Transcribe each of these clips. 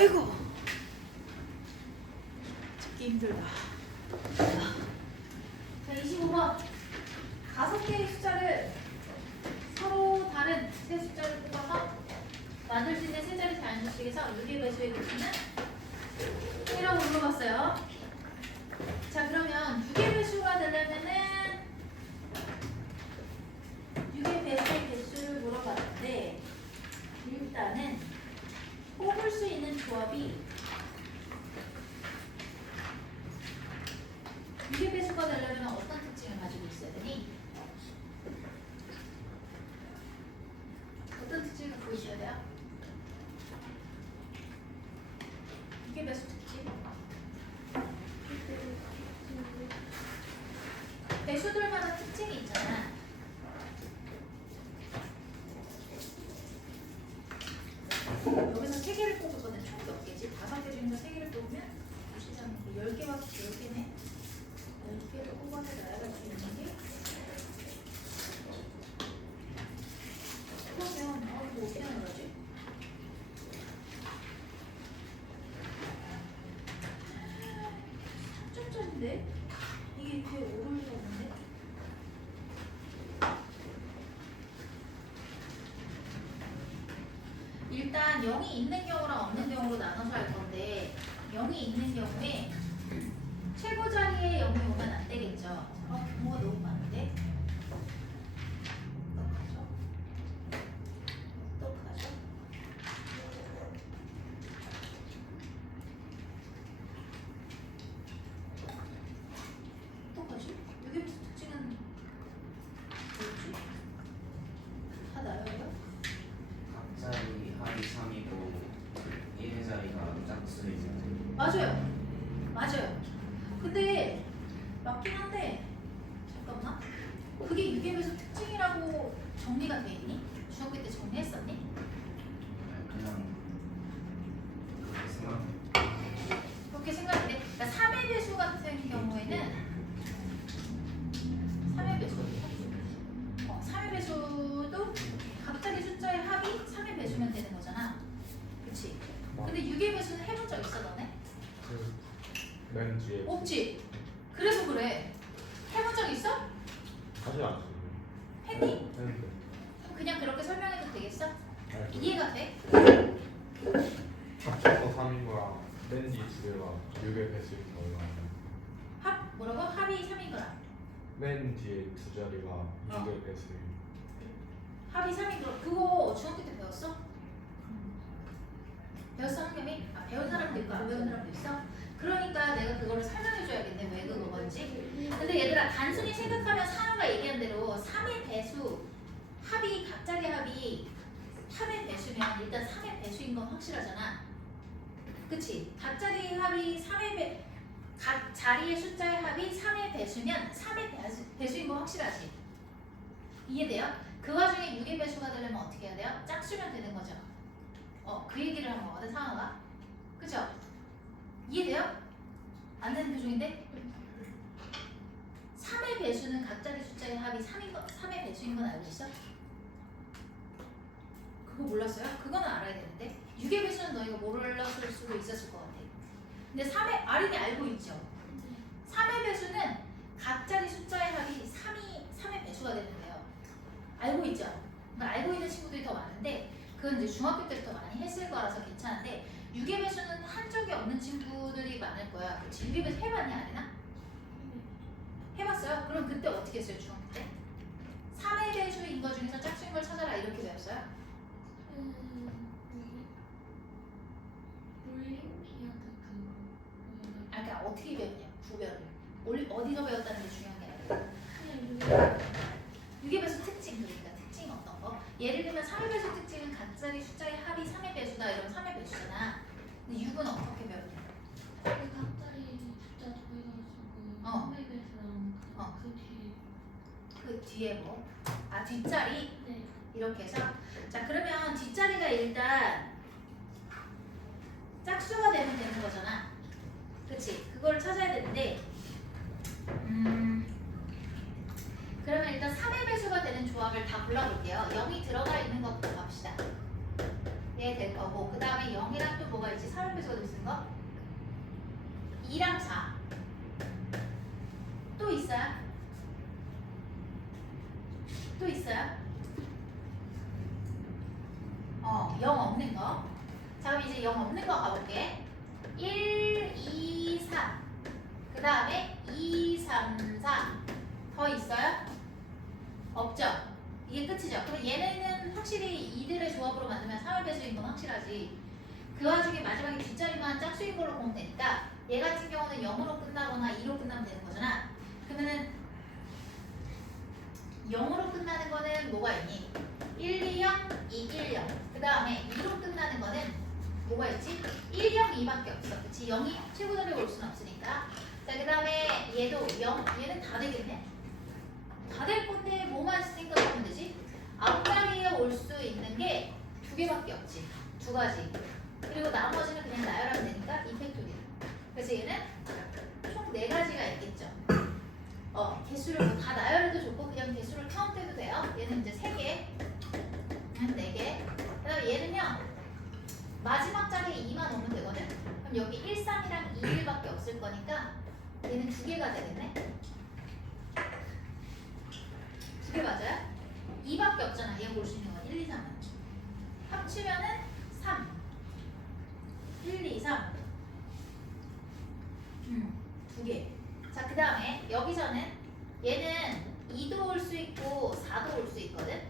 아이고 찾기 힘들다. 자, 25번. 5개의 숫자를 서로 다른 세 숫자를 뽑아서 만들 수 있는 세 자리 자연수식에서 6의 배수의 개수는 1이라고 물어봤어요. 자, 그러면 6의 배수가 되려면은 6의 배수의 개수를 물어봤는데 일단은 뽑을 수 있는 조합이 6의 배수가 되려면 어떤 특징을 가지고 있어야 되니? 어떤 특징을 갖고 있어야 돼요? 6의 배수 특징? 배수들마다 특징이 있잖아. 여기서 3개를 뽑았거든. 총 몇 개지? 5개 중에서 3개를 뽑으면 시장이 10개밖에 10개네. 10개를 뽑아서 나야가 되는 게 그러면 뭐 어떻게 하는 거지? 점점인데? 이게 뒤에 오를 리가 없는데? 일단 0이 있는 경우랑 없는 경우로 나눠서 할 건데 0이 있는 경우에 최고 자리에 0이 오면 안 되겠죠. 규모가 너무 많은데 어떡하죠? 어떡하죠? 어떡하지? 여기 특징은 뭐지? 다 나요 이거? 각자리 합이 3이고 1의 자리가 짝수이잖아요. 맞아요. 맞아요. 근데 맞긴 한데 잠깐만. 그게 유괴배수 특징이라고 정리가 돼 있니? 중학교 때 정리했었니? 그냥 그렇게 생각. 그렇게 생각해. 그러니까 3의 배수 같은 경우에는 3의 배수. 3의 배수도 각자리 숫자의 합이 3의 배수면 되는 거잖아. 그치? 근데 6의 배수는 해본 적 있어 너네? 맨 뒤에 없지? 그래서 그래. 해본 적 있어? 사실 안 쓰고 했니? 했는데 그냥 그렇게 설명해도 되겠어? 이해가 돼? 합쳐서 3인 거랑 맨 뒤 두 개가 6의 배수인 거랑 합 뭐라고? 합이 3인 거라. 맨 뒤에 두 자리가 6의 배수인 합이 3인 거. 그거 중학교 때 배웠어? 배웠어 한겸이? 아 배운 사람도 있고 안 배운 사람도 있어? 그러니까 내가 그거를 설명해줘야겠네. 왜 그거인지. 근데 얘들아 단순히 생각하면 사연가 얘기한 대로 3의 배수 합이 각자리 합이 3의 배수면 일단 3의 배수인 건 확실하잖아. 그치? 각자리 합이 3의 배 각 자리의 숫자의 합이 3의 배수면 3의 배수인 건 확실하지. 이해돼요? 그 와중에 6의 배수가 되려면 어떻게 해야 돼요? 짝수면 되는 거죠. 그 얘기를 한 거거든 상아가. 그죠? 이해돼요? 안 되는 표정인데? 3의 배수는 각자리 숫자의 합이 3의 배수인 건 알고 있어? 그거 몰랐어요? 그거는 알아야 되는데 6의 배수는 너희가 몰랐을 수도 있었을 것 같아. 근데 3의 아린이 알고 있죠? 3의 배수는 각자리 숫자의 합이 3의 배수가 되는데요. 알고 있죠? 알고 있는 친구들이 더 많은데 그건 이제 중학교 때부터 많이 했을 거라서 괜찮은데 6의 배수는 한 적이 없는 친구들이 많을 거야. 그치? 6의 배수 해봤니 아니나? 해봤어요? 그럼 그때 어떻게 했어요 중학교 때? 3의 배수인 거 중에서 짝수인 걸 찾아라 이렇게 배웠어요? 그러니까 어떻게 배웠냐 구별을 어디서 배웠다는 게 중요한 게 아니라 6의 배수 특징 그러니까 특징이 어떤 거? 예를 들면 3의 배수 특징은 각자리 숫자의 합이 3의 배수다 이러면 3의 배수잖아. 근데 6은 어떻게 배웠냐? 그 뒤에 뭐? 아 뒷자리? 이렇게 해서 자 그러면 뒷자리가 일단 짝수가 되면 되는 거잖아. 그치? 그걸 찾아야 되는데 그러면 일단 3의 배수가 되는 조합을 다 골라볼게요. 0이 들어가 있는 것부터 갑시다. 얘 될 거고 그 다음에 0이랑 또 뭐가 뭐가 있지? 3의 배수가 될 수 있는 거? 2랑 4. 또 있어요? 또 있어요? 0 없는 거. 자, 그럼 이제 0 없는 거 가볼게. 1, 2, 3. 그 다음에 2, 3, 4. 더 있어요? 없죠? 이게 끝이죠? 그럼 얘네는 확실히 이들의 조합으로 만들면 3의 배수인 건 확실하지. 그 와중에 마지막에 뒷자리만 짝수인 걸로 보면 되니까 얘 같은 경우는 0으로 끝나거나 2로 끝나면 되는 거잖아. 그러면은 0으로 끝나는 거는 뭐가 있니? 1, 2, 0, 2, 1, 0. 그 다음에 2로 끝나는 거는 뭐가 있지? 1, 0, 2밖에 없어. 그치? 0이 최고점에 올 수는 없으니까. 자, 그 다음에 얘도 0, 얘는 다 되겠네? 다 될 건데 뭐만 생각하면 되지? 앞자리에 올 수 있는 게 두 개밖에 없지. 두 가지. 그리고 나머지는 그냥 나열하면 되니까 이펙토리야. 그래서 얘는 총 네 가지가 있겠죠. 개수를 뭐다 나열해도 좋고 그냥 개수를 카운트해도 돼요. 얘는 이제 3개, 네 개. 그다음에 얘는요 마지막 자리에 2만 오면 되거든. 그럼 여기 1, 3이랑 2, 1밖에 없을 거니까 얘는 2개가 되겠네. 2개 맞아요? 2밖에 없잖아. 얘가 볼 수 있는 건 1, 2, 3은. 합치면은 3. 1, 2, 3. 2개. 자, 그 다음에 여기서는 얘는 2도 올 수 있고 4도 올 수 있거든.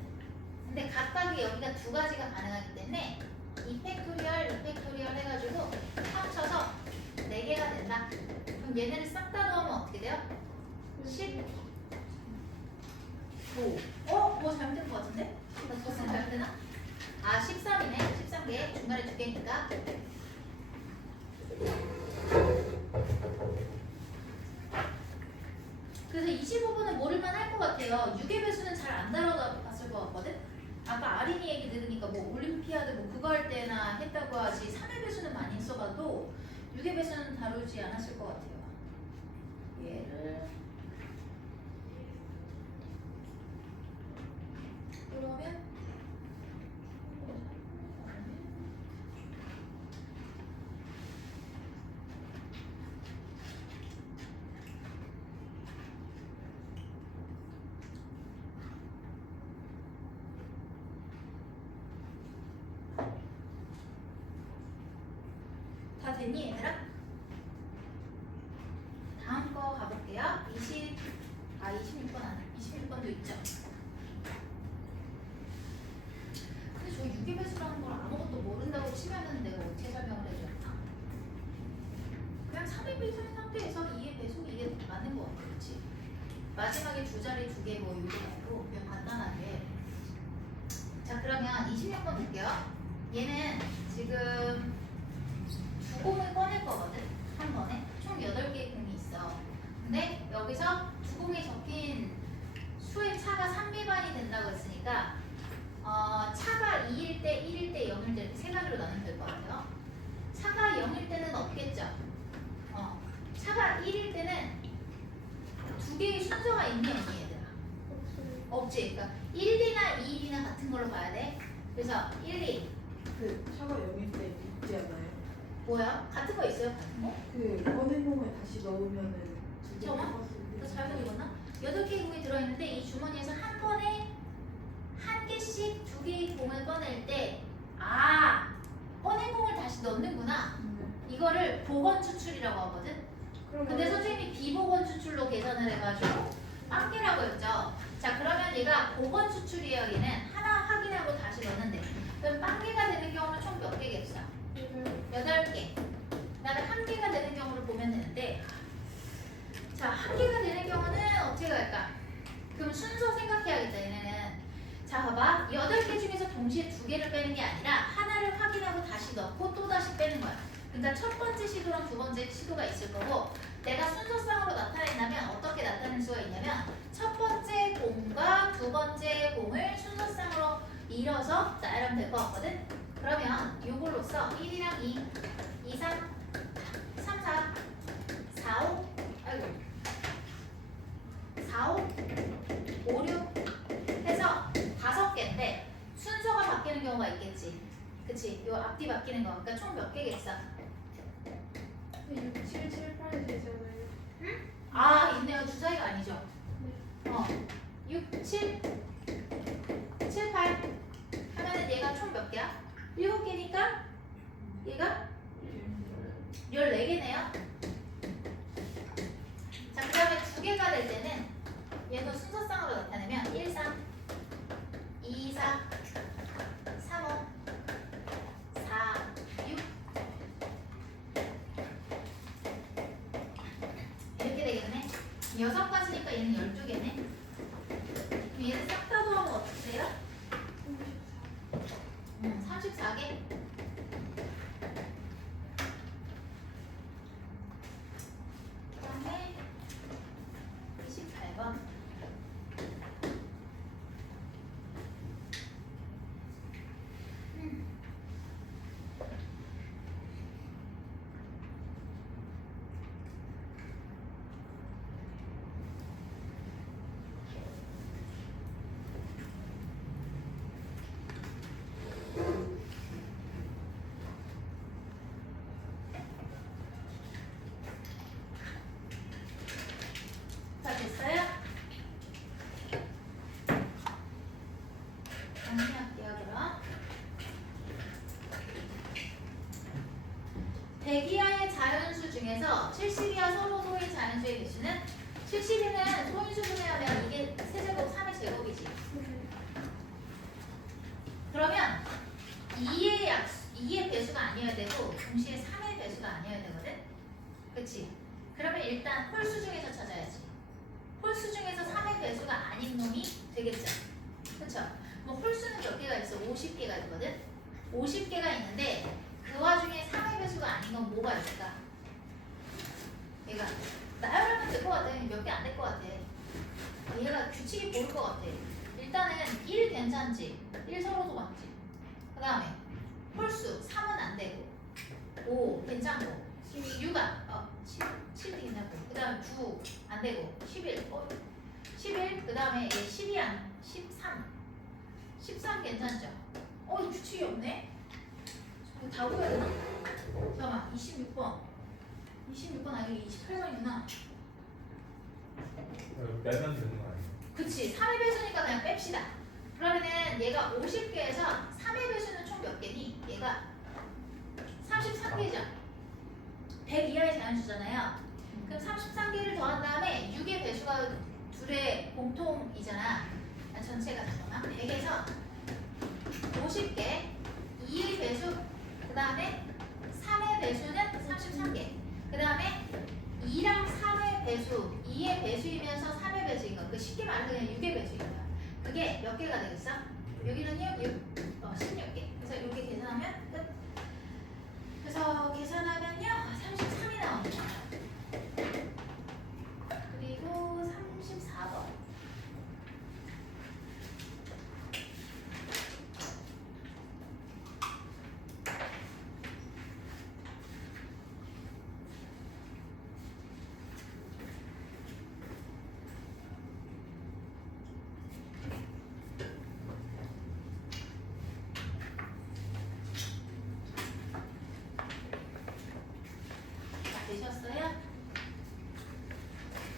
근데 각각이 여기가 두 가지가 가능하기 때문에 2팩토리얼, 2팩토리얼 해가지고 합쳐서 4개가 된다. 그럼 얘네를 싹 다 넣으면 어떻게 돼요? 15. 뭐 잘못된 것 같은데? 나더 쓰면 잘못되나? 13이네. 13개. 중간에 2개니까. 그래서 25번은 모를만 할 것 같아요. 6의 배수는 잘 안 다뤄봤을 것 같거든? 아까 아린이 얘기 들으니까 뭐 올림피아드 뭐 그거 할 때나 했다고 하지 3의 배수는 많이 했어봐도 6의 배수는 다루지 않았을 것 같아요. 얘를 그러면 다 됐니 얘들아? 다음 거 가볼게요. 26번 아니 26번도 있죠. 근데 저 6의 배수라는 걸 아무것도 모른다고 치면은 내가 어떻게 설명을 해줘야 되나? 그냥 3의 배수인 상태에서 2의 배수 이게 맞는 거 같아. 그치? 마지막에 두 자리 2개 뭐 이거 말고 그냥 간단하게. 자, 그러면 26번 볼게요. 얘는 지금 두 공을 꺼낼 거거든. 한 번에 총 8개의 공이 있어. 근데 여기서 두 공에 적힌 수의 차가 3배반이 된다고 했으니까 차가 2일 때, 1일 때, 0일 때 이렇게 세 가지로 나누면 될 것 같아요. 차가 0일 때는 없겠죠. 차가 1일 때는 두 개의 순서가 있니 없니 얘들아? 없지. 그러니까 1이나 2일이나 같은 걸로 봐야 돼. 그래서 1, 2. 그 차가 0일 때 있지 않나요? 뭐야? 같은 거 있어요? 같은 거? 그 꺼낸 공을 다시 넣으면은 두개 잠깐만. 나 잘못 읽었나? 8개의 공이 들어있는데 이 주머니에서 한 번에 한 개씩 2개의 공을 꺼낼 때 꺼낸 공을 다시 넣는구나. 이거를 복원 추출이라고 하거든. 근데 선생님이 비복원 추출로 계산을 해가지고 빵개라고 했죠. 자, 그러면 얘가 복원 추출이에요. 얘는 하나 확인하고 다시 넣는데 그럼 빵개가 되는 경우는 총 몇 개겠어? 8개. 그다음에 한 개가 되는 경우를 보면 되는데, 자, 한 개가 되는 경우는 어떻게 갈까? 그럼 순서 생각해야겠다. 얘네는. 자, 봐봐. 8개 중에서 동시에 2개를 빼는 게 아니라 하나를 확인하고 다시 넣고 또 다시 빼는 거야. 그러니까 첫 번째 시도랑 두 번째 시도가 있을 거고, 내가 순서상으로 나타낸다면 어떻게 나타낼 수가 있냐면 첫 번째 공과 두 번째 공을 순서상으로 이뤄서 나열하면 될 것 같거든. 그러면 이걸로써 1이랑 2, 2, 3, 3, 4, 4, 5, 4, 5, 5, 6 해서 5개인데 순서가 바뀌는 경우가 있겠지. 그치? 그치? 요 앞뒤 바뀌는 거. 그러니까 총 몇 개겠어? 6, 7, 7, 8 되잖아요. 아, 있네요. 주사위가 아니죠? 6, 7, 7, 8 하면은 얘가 총 몇 개야? 7개니까 얘가 14개네요. 자, 그 다음에 2개가 될 때는 얘도 순서상으로 나타내면 1, 3, 2, 4, 3, 5, 4, 6 이렇게 되겠네. 6가지니까 얘는 12개네. 그럼 얘는 싹 다 더하면 어떻게 돼요? 34개. 그 다음에 28번. 다 됐어요? 정리할게요, 그럼. 대기하의 자연수 중에서 70이와 서로 소인 자연수의 개수는 70이는 소인수 분해하면 이게 세제곱 3의 제곱이지. 그러면 2의 배수가 아니어야 되고 동시에 3의 배수가 아니어야 되거든? 그치? 그러면 일단 홀수 중에서 찾아야지. 홀수 중에서 3의 배수가 아닌 놈이 되겠죠? 그쵸? 뭐 홀수는 몇 개가 있어? 50개가 있거든? 50개가 있는데 그 와중에 3의 배수가 아닌 건 뭐가 있을까? 얘가 나열하면 될 것 같아. 몇 개 안 될 것 같아. 얘가 규칙이 보일 것 같아. 일단은 1 괜찮지? 1 서로도 맞지? 그 다음에 홀수 3은 안 되고 5 괜찮고 6안 7도 괜찮고 그 다음에 9 안 되고 11 11 그 다음에 12 안 13 괜찮죠? 이거 규칙이 없네? 이거 다 보여야 되나? 잠깐만 26번 아니고 28번이구나. 빼면 되는 거 아니에요? 그치 3의 배수니까 그냥 뺍시다. 그러면은 얘가 50개에서 3의 배수는 총 몇 개니? 얘가 33개죠. 100 이하의 자연수잖아요. 그럼 33개를 더한 다음에 6의 배수가 둘의 공통이잖아. 전체가 잠깐만 100에서 50개 2의 배수 그 다음에 3의 배수는 33개 그 다음에 2랑 3의 배수 2의 배수이면서 3의 배수인 거. 그 쉽게 말하면 그냥 6의 배수인 거야. 그게 몇 개가 되겠어? 여기는요 16개. 그래서 이렇게 계산하면 끝. 그래서 계산하면요 33이 나옵니다. 그리고 34번. 되셨어요?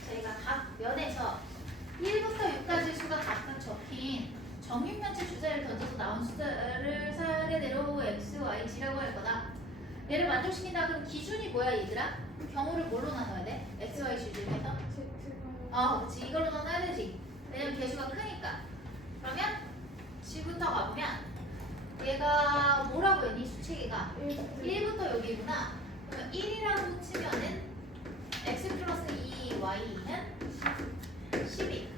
저희가 각 면에서 1부터 6까지 수가 각각 적힌 정육면체 주사위를 던져서 나온 숫자를 사례대로 x, y, g라고 할 거다. 얘를 만족시킨다. 그럼 기준이 뭐야 얘들아? 경우를 뭘로 나눠야 돼? x, y, g 중에서? 그치. 이걸로 나눠야 되지. 왜냐면 개수가 크니까. 그러면 g부터 가보면 얘가 뭐라고 했니? 수체계가 1부터 여기구나. 그러면 1이라고 치면은 x 플러스 2y는 12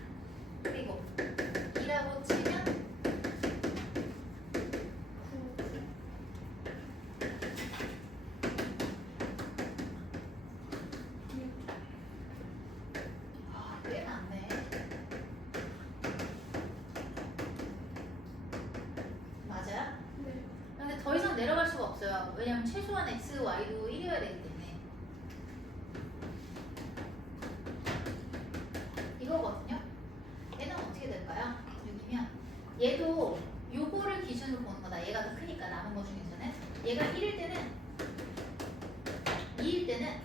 그리고 2라고 치면 9 꽤 많네. 맞아요? 네. 근데 더 이상 내려갈 수가 없어요. 왜냐면 최소한 x, y도 1이어야 되기 때문에. 이거거든요. 얘는 어떻게 될까요? 여기면 얘도 요거를 3을 기준으로 보는 거다. 얘가 더 크니까 남은 거 중에서는 얘가 1일 때는 2일 때는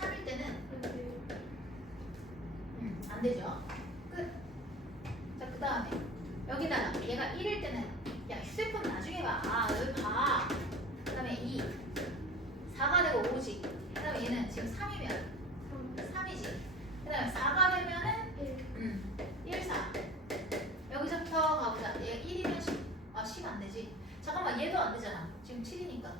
3일 때는 안 되죠. 끝. 자, 그 다음에 여기다가 얘가 1일 때는 야 휴대폰 나중에 봐. 아, 여기 봐. 그 다음에 2 4가 되고 5지. 그 다음에 얘는 지금 3이면 3이지. 그 다음에 4가 되면은 1, 4. 여기서부터 가보자. 얘 1이면 10. 아, 10 안 되지. 잠깐만, 얘도 안 되잖아. 지금 7이니까.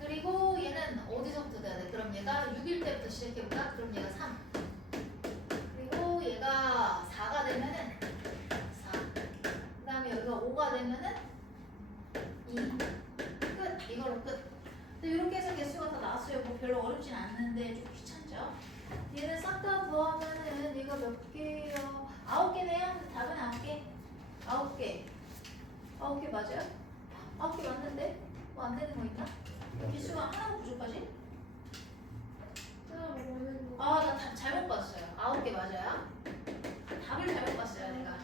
그리고 얘는 어디서부터 돼야 돼? 그럼 얘가 6일 때부터 시작해볼까? 그럼 얘가 3. 그리고 얘가 4가 되면은 4. 그 다음에 여기가 5가 되면은 2. 끝. 이걸로 끝. 근데 이렇게 해서 개수가 다 나왔어요. 뭐 별로 어렵진 않는데 좀 귀찮죠? 얘는 싹 다 더하면은 얘가 몇 개요? 9개네요. 답은 9개. 9개. 9개 맞아요? 9개 맞는데? 뭐 안 되는 거 있나? 개수가 하나가 부족하지? 아, 나 답 잘못 봤어요. 9개 맞아요? 답을 잘못 봤어요, 내가.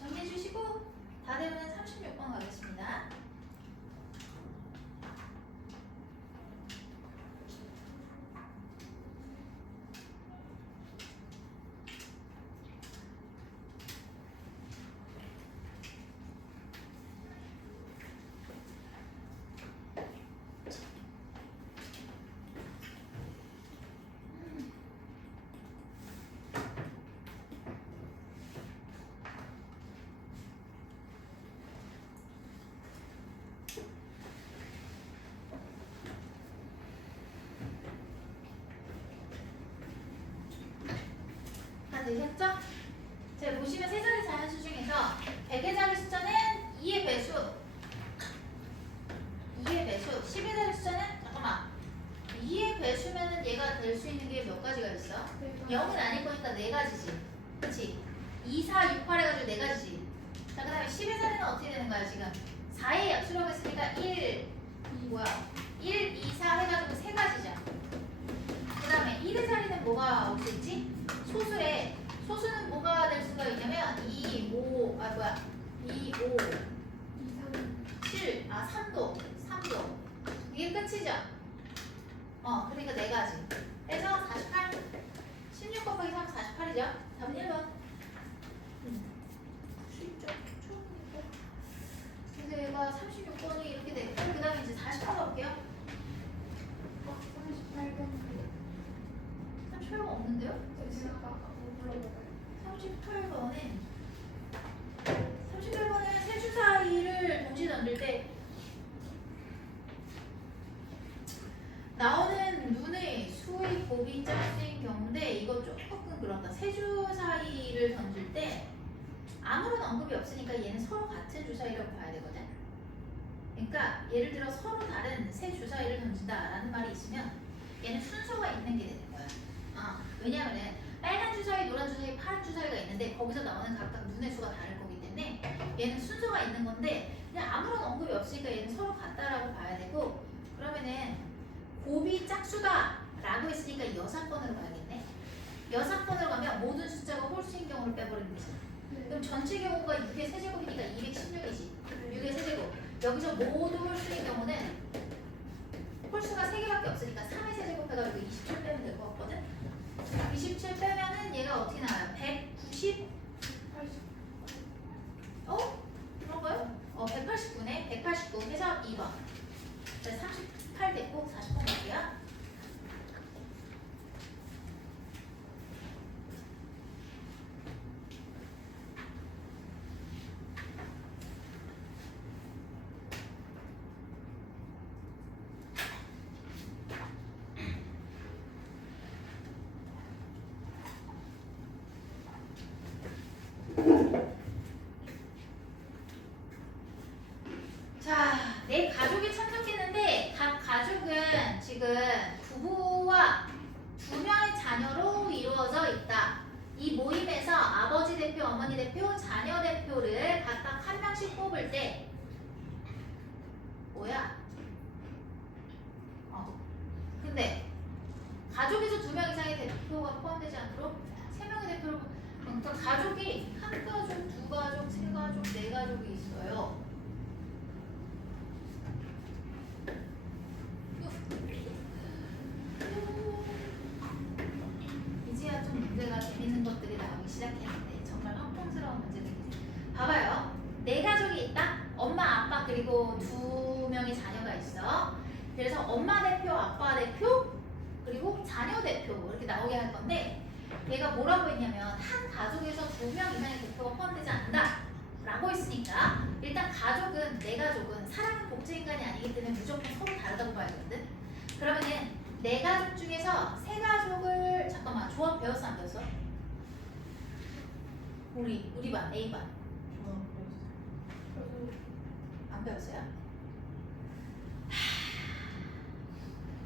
정리해 주시고 다 되면 36번 가겠습니다. 다 되셨죠? 자, 보시면 세 자리 자연수 중에서 100의 자리 숫자는 2의 배수, 2의 배수, 10의 자리 숫자는 잠깐만 2의 배수면은 얘가 될 수 있는 게 몇 가지가 있어? 0은 아닐 거니까 4가지지. 그치? 2, 4, 6, 8 해가지고 4가지지. 자, 그 다음에 10의 자리는 어떻게 되는 거야, 지금? 4의 약수라고 했으니까 1, 1, 2, 4 해가지고 3가지죠. 그 다음에 1의 자리는 뭐가 올 수 있지? 소수에, 소수는 뭐가 될 수가 있냐면 2, 5, 2, 5, 7, 3도, 3도. 이게 끝이죠? 그러니까 4가지. 그래서 48, 16 곱하기 3, 48이죠? 답은 1번. 쉽죠? 처음이니까. 그래서 얘가 36번이 이렇게 되고, 그 다음에 이제 48 가볼게요. 38번 없는데요? 38번에 세 주 사이를 동시에 던질 때 나오는 눈의 수의 곱이 짝수인 경우인데 이거 조금 그렇다. 세 주 사이를 던질 때 아무런 언급이 없으니까 얘는 서로 같은 주 사이라고 봐야 되거든. 그러니까 예를 들어 서로 다른 세 주 사이를 던진다라는 말이 있으면 얘는 순서가 있는 게 되는 거야. 왜냐하면 빨간 주사위, 노란 주사위, 파란 주사위가 있는데 거기서 나오는 각각 눈의 수가 다를 거기 때문에 얘는 순서가 있는 건데 그냥 아무런 언급이 없으니까 얘는 서로 같다라고 봐야 되고 그러면은 곱이 짝수다 라고 했으니까 6번으로 가야겠네. 6번으로 가면 모든 숫자가 홀수인 경우를 빼버리는 거지. 그럼 전체 경우가 6의 세제곱이니까 216이지. 6의 세제곱. 여기서 모두 홀수인 경우는 홀수가 3개밖에 없으니까 3의 세제곱 해가지고 27 빼면 될 것 같거든. 27 빼면은 얘가 어떻게 나와요? 190? 그런가요? 189네. 189 해서 2번. 38 됐고 40번 갈게요. 자, 내 가족이 참석했는데 각 가족은 지금 부부와 2명의 자녀로 이루어져 있다. 이 모임에서 아버지 대표, 어머니 대표, 자녀 대표를 각각 한 명씩 뽑을 때 뭐야? 근데 가족에서 2명 이상의 대표가 포함되지 않도록 3명의 대표를 그러니까 가족이 한 가족, 두 가족, 세 가족, 네 가족이 있어요. 이제야 좀 문제가 재밌는 것들이 나오기 시작했는데 정말 황풍스러운 문제들이. 봐봐요. 네 가족이 있다. 엄마, 아빠 그리고 두 명의 자녀가 있어. 그래서 엄마 대표, 아빠 대표 그리고 자녀 대표 이렇게 나오게 할 건데 얘가 뭐라고 했냐면 한 가족에서 두 명 이상의 대표가 포함되지 않는다 라고 했으니까 일단 가족은 내 가족은 사랑은 복제 인간이 아니기 때문에 무조건 서로 다르다고 봐야 되거든. 그러면은 네 가족 중에서 세 가족을 잠깐만 조합 배웠어 안 배웠어? 우리 반 A 반 안 배웠어요?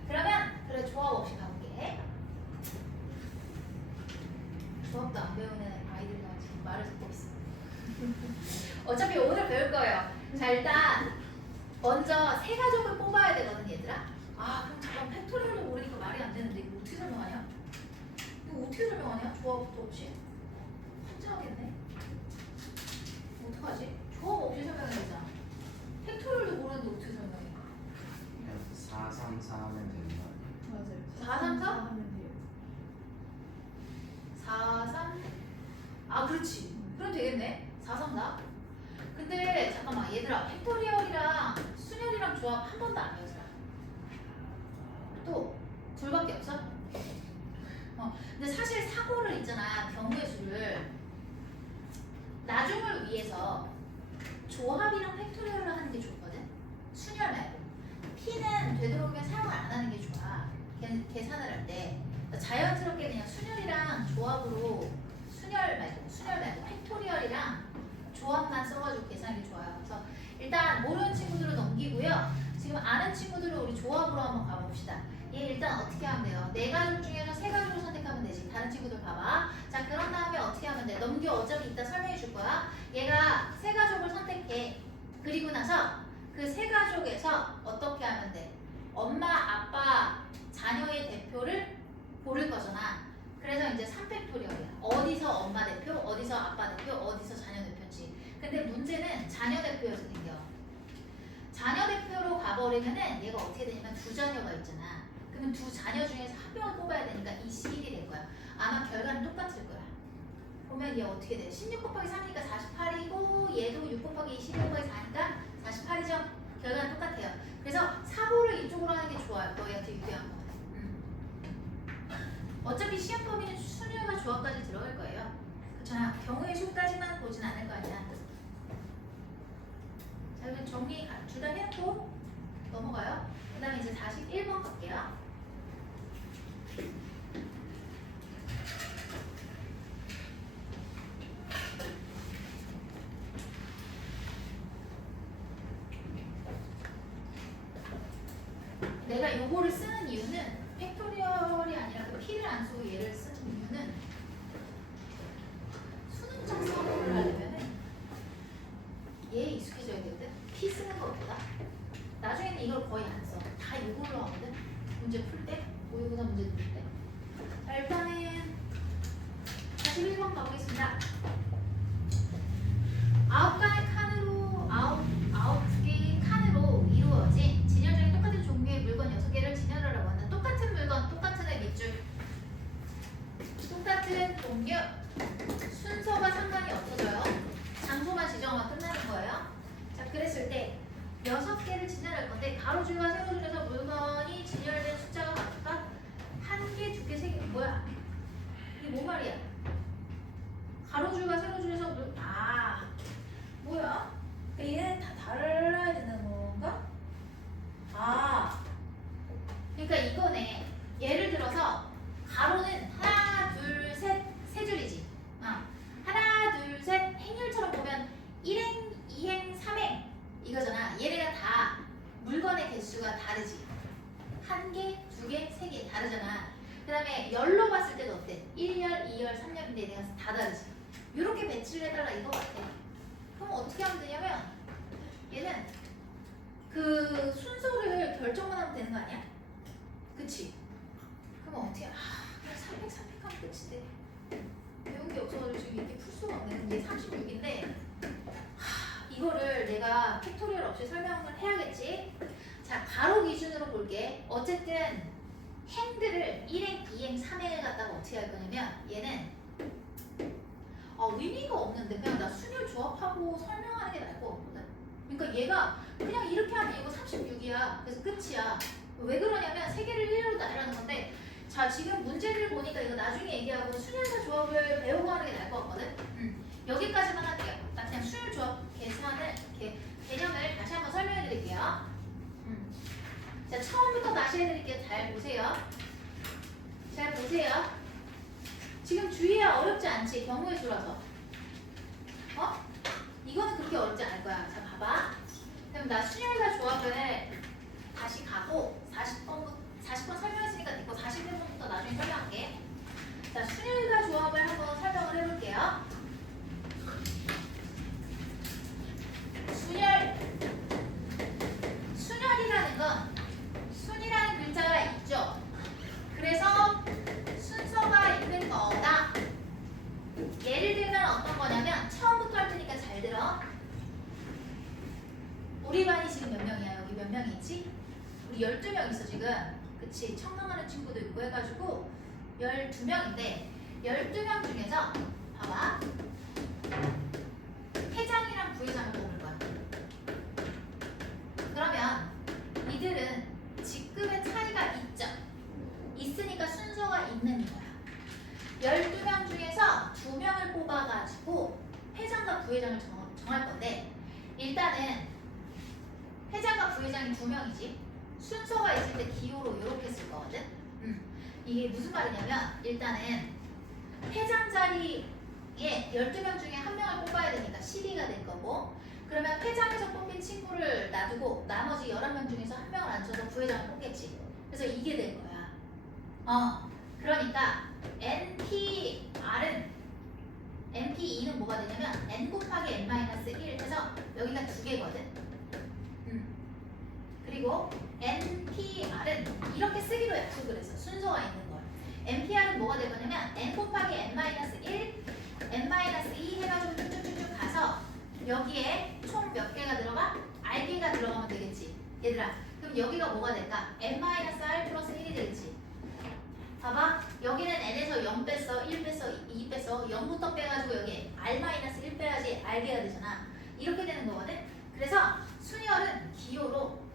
그러면 그래 조합 없이 가볼게. 조합도 안 배우는 아이들과 지금 말을 듣고 있어. 어차피 오늘 배울 거예요. 자 일단 먼저 세 가족을 뽑아야 되거든 얘들아. 아 그럼 잠깐 팩토리얼도 모르니까 말이 안 되는데 이거 어떻게 설명하냐? 이거 어떻게 설명하냐? 조합도 없이? 혼자하겠네. 어떡하지? 조합 없이 설명해야 되잖아. 팩토리얼도 모르는데 어떻게 설명해? 그냥 4, 3, 4 하면 되는 거 아니에요? 맞아요. 4, 3, 4? 하면 돼요. 4, 3? 아 그렇지. 그럼 되겠네. 4, 3, 4. 근데 잠깐만 얘들아 팩토리얼이랑 순열이랑 조합 한 번도 안 배웠잖아. 또 둘밖에 없어? 근데 사실 사고를 있잖아. 경우의 수를 나중을 위해서 조합이랑 팩토리얼을 하는 게 좋거든. 순열 말고 P는 되도록이면 사용을 안 하는 게 좋아. 계산을 할 때 자연스럽게 그냥 순열이랑 조합으로 순열 말고 팩토리얼이랑 조합만 써가지고 계산하는 게 좋아요. 그래서 일단 모르는 친구들은 넘기고요. 지금 아는 친구들은 우리 조합으로 한번 가봅시다. 얘 일단 어떻게 하면 돼요? 네 가족 중에서 세 가족을 선택하면 되지. 다른 친구들 봐봐. 자 그런 다음에 어떻게 하면 돼? 넘겨. 어차피 이따 설명해 줄 거야. 얘가 세 가족을 선택해. 그리고 나서 그 세 가족에서 어떻게 하면 돼? 엄마, 아빠, 자녀의 대표를 고를 거잖아. 그래서 이제 3팩토리얼이야. 어디서 엄마 대표, 어디서 아빠 대표, 어디서 자녀 대표지. 근데 문제는 자녀 대표여서 생겨. 자녀 대표로 가버리면은 얘가 어떻게 되냐면 두 자녀가 있잖아. 그러면 두 자녀 중에서 한 명을 뽑아야 되니까 이 C1이 될 거야. 아마 결과는 똑같을 거야. 보면 얘 어떻게 돼? 16 곱하기 3이니까 48이고 얘도 6 곱하기 2, 12 곱하기 4니까 48이죠? 결과는 똑같아요. 그래서 사고를 이쪽으로 하는 게 좋아요. 너희한테 유리한 거. 어차피 시험 범위는 순열과 조합까지 들어갈 거예요. 그렇잖아. 경우의 수까지만 보진 않을 거 아니야. 자 그럼 정리 둘 다 해놓고 넘어가요. 그 다음에 이제 41번 갈게요. 내가 요거를 쓰는 이유는 팩토리얼이 아니라 그 P를 안 쓰고 얘를 쓰는 이유는 수능적 사고를 하려면은 얘에 익숙해져야 되거든. P 쓰는 것보다 나중에는 이걸 거의 안 써. 다 이걸로 하거든. 문제 풀 때, 모의고사 문제 풀 때. 자 일단은 41번 가보겠습니다. 9개의 칸으로 9개의 칸으로 이루어진 진열장의 똑같은 종류의 물건 6개를 진열하라고 한다. 똑같은 물건, 똑같은 애 밑줄, 똑같은 종류, 순서가 상관이 없어져요. 장소만 지정하면 끝나는 거예요. 자 그랬을 때 6개를 진열할 건데 가로줄과 세로줄에서 물건이 진열된 숫자가 각각 1개, 2개, 3개. 뭐야? 이게 뭔 말이야? 가로줄과 세로줄에서 뭐야? 얘는 다 달라야 되는 건가? 그러니까 이거네. 예를 들어서 가로는 하나, 둘, 셋, 세 줄이지. 하나, 둘, 셋 행렬처럼 보면 1행, 2행, 3행 이거잖아. 얘네가 다 물건의 개수가 다르지. 1개, 2개, 3개 다르잖아. 그 다음에 열로 봤을 때도 어때? 1열, 2열, 3열인데 얘네가 다 다르지. 이렇게 배치를 해달라 이거 같아. 그럼 어떻게 하면 되냐면 얘는 그 순서를 결정만 하면 되는 거 아니야? 그치? 그럼 어떻게 그냥 300 하면 끝인데 배운 게 없어가지고 지금 볼게. 어쨌든 행들을 1행, 2행, 3행을 갖다가 어떻게 할 거냐면 얘는 의미가 없는데 그냥 나 순열 조합하고 설명하는 게 나을 것 같거든. 그러니까 얘가 그냥 이렇게 하면 이거 36이야. 그래서 끝이야. 왜 그러냐면 세 개를 1로 나열하는 건데 자 지금 문제를 보니까 이거 나중에 얘기하고 순열과 조합을 배우고 하는 게 나을 것 같거든. 여기까지만 할게요. 나 그냥 순열 조합 계산을 이렇게 개념을 다시 한번 설명해 드릴게요. 자 처음부터 다시 해드릴게요. 잘 보세요. 잘 보세요. 지금 주의야 어렵지 않지? 경우의 수라서. 이거는 그렇게 어렵지 않을 거야. 자 봐봐. 그럼 나 순열과 조합을 다시 가고 40번 설명했으니까 됐고 41번부터 나중에 설명할게. 자 순열과 조합을 한번 설명을 해볼게요. 순열이라는 건 순이라는 글자가 있죠. 그래서 순서가 있는 거다. 예를 들면 어떤 거냐면 처음부터 할 테니까 잘 들어. 우리 반이 지금 몇 명이야? 여기 몇 명이 있지? 우리 12명 있어 지금. 그치? 청강하는 친구도 있고 해가지고 12명인데 12명 중에서 봐봐. 회장이랑 부회장을 뽑을 거야. 그러면 이들은 직급의 차이가 있죠. 있으니까 순서가 있는 거야. 12명 중에서 2명을 뽑아가지고 회장과 부회장을 정할 건데 일단은 회장과 부회장이 2명이지. 순서가 있을 때 기호로 이렇게 쓸 거거든. 이게 무슨 말이냐면 일단은 회장 자리에 12명 중에 1명을 뽑아야 되니까 12가 될 거고 그러면 회장에서 뽑힌 친구를 놔두고 나머지 11명 중에서 1명을 앉혀서 부회장을 뽑겠지. 그래서 이게 될 거야. 그러니까 NP2는 뭐가 되냐면 N 곱하기 N-1 해서 여기가 2개거든. 그리고 NPR은 이렇게 쓰기로 약속을 했어. 순서가 있는 걸. NPR은 뭐가 될 거냐면 N 곱하기 N-1, N-2 해가지고 쭉쭉쭉 가서 여기에 총 몇 개가 들어가? R개가 들어가면 되겠지. 얘들아, 그럼 여기가 뭐가 될까? N-R 플러스 1이 되겠지. 봐봐. 여기는 N에서 0 뺐어, 1 뺐어, 2 뺐어. 0부터 빼가지고 여기 R-1 빼야지 R개가 되잖아. 이렇게 되는 거거든. 그래서 순열은 기호로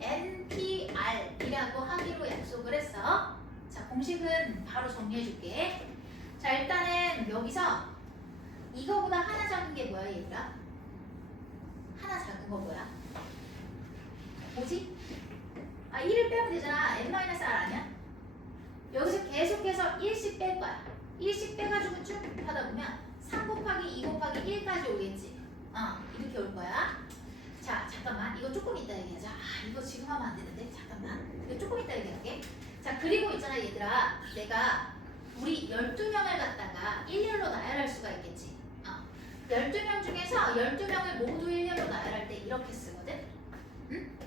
NPR이라고 하기로 약속을 했어. 자, 공식은 바로 정리해줄게. 자, 일단은 여기서 이거보다 하나 작은 게 뭐야, 얘들아? 하나 작은 거 뭐야? 뭐지? 1을 빼면 되잖아. N-R 아니야? 여기서 계속해서 1씩 뺄 거야. 1씩 빼가지고 쭉 하다 보면 3 곱하기 2 곱하기 1까지 오겠지. 이렇게 올 거야. 자, 잠깐만. 이거 조금 이따 얘기하자. 이거 지금 하면 안 되는데. 잠깐만. 이거 조금 이따 얘기할게. 자, 그리고 있잖아, 얘들아. 내가 우리 12명을 갖다가 1열로 나열할 수가 있겠지. 12명 중에서 12명을 모두 1열로 나열할 때 이렇게 쓰거든.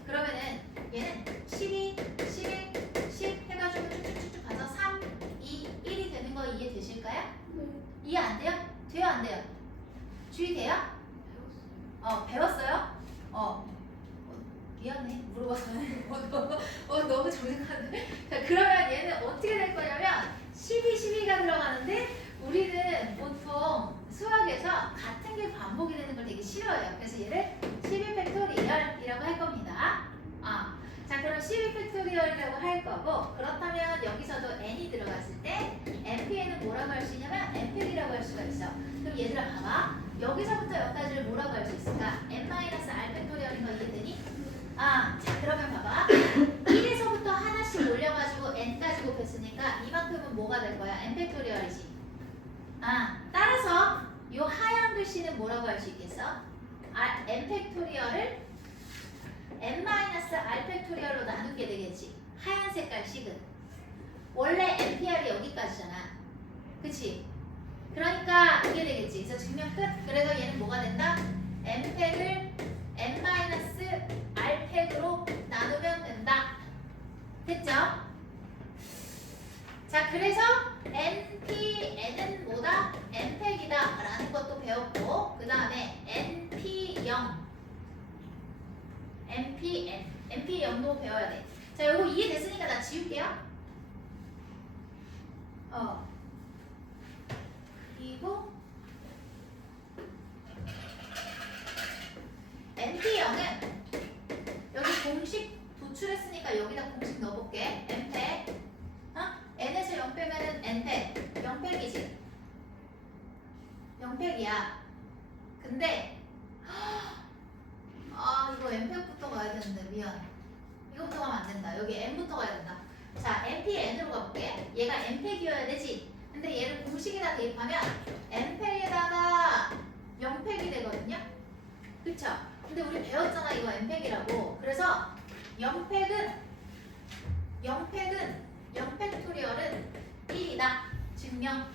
그러면은 얘는 12, 11, 10 해가지고 쭉쭉쭉 가서 3, 2, 1이 되는 거 이해되실까요? 이해 안 돼요? 돼요, 안 돼요? 주의 돼요? 배웠어요? 미안해. 물어봐서. 너무 정색하네. 자, 그러면 얘는 어떻게 될 거냐면 12, 12가 들어가는데 우리는 보통 수학에서 같은 게 반복이 되는 걸 되게 싫어해요. 그래서 얘를 12 팩토리얼이라고 할 겁니다. 자, 그럼 12 팩토리얼이라고 할 거고 그렇다면 여기서도 n이 들어갔을 때 npn은 뭐라고 할 수 있냐면 n팩이라고 할 수가 있어. 그럼 얘들아 봐봐. 여기서부터 여기까지를 뭐라고 할 수 있을까? n-r 팩토리얼인 거 이해되니? 자, 그러면 봐봐. 1에서부터 하나씩 올려가지고 n까지 곱했으니까 이만큼은 뭐가 될 거야? n 팩토리얼이지. 따라서 이 하얀 글씨는 뭐라고 할 수 있겠어? n 팩토리얼을 n-r 팩토리얼로 나누게 되겠지. 하얀 색깔 식은. 원래 npr이 여기까지잖아. 그치? 그러니까 이게 되겠지. 그래서 증명 끝. 그래서 얘는 뭐가 된다? n팩을 n-r팩으로 나누면 된다. 됐죠? 자, 그래서 npn은 뭐다? n팩이다 라는 것도 배웠고 그 다음에 np0 npn도 배워야 돼. 자, 요거 지울게요. 그리고 NP0은 여기 공식 도출했으니까 여기다 공식 넣어볼게. N팩 N에서 0 빼면은 N팩 0팩이지. 0팩이야. 근데 이거 N팩부터 가야 되는데 미안. 이거부터 가면 안 된다. 여기 N부터 가야 된다. 자, NPN으로 가볼게. 얘가 N팩이어야 되지. 근데 얘를 공식에다 대입하면 N팩에다가 0팩이 되거든요. 그쵸? 근데 우리 배웠잖아 이거 N팩이라고. 그래서 0팩은 0팩토리얼은 1이다. 증명.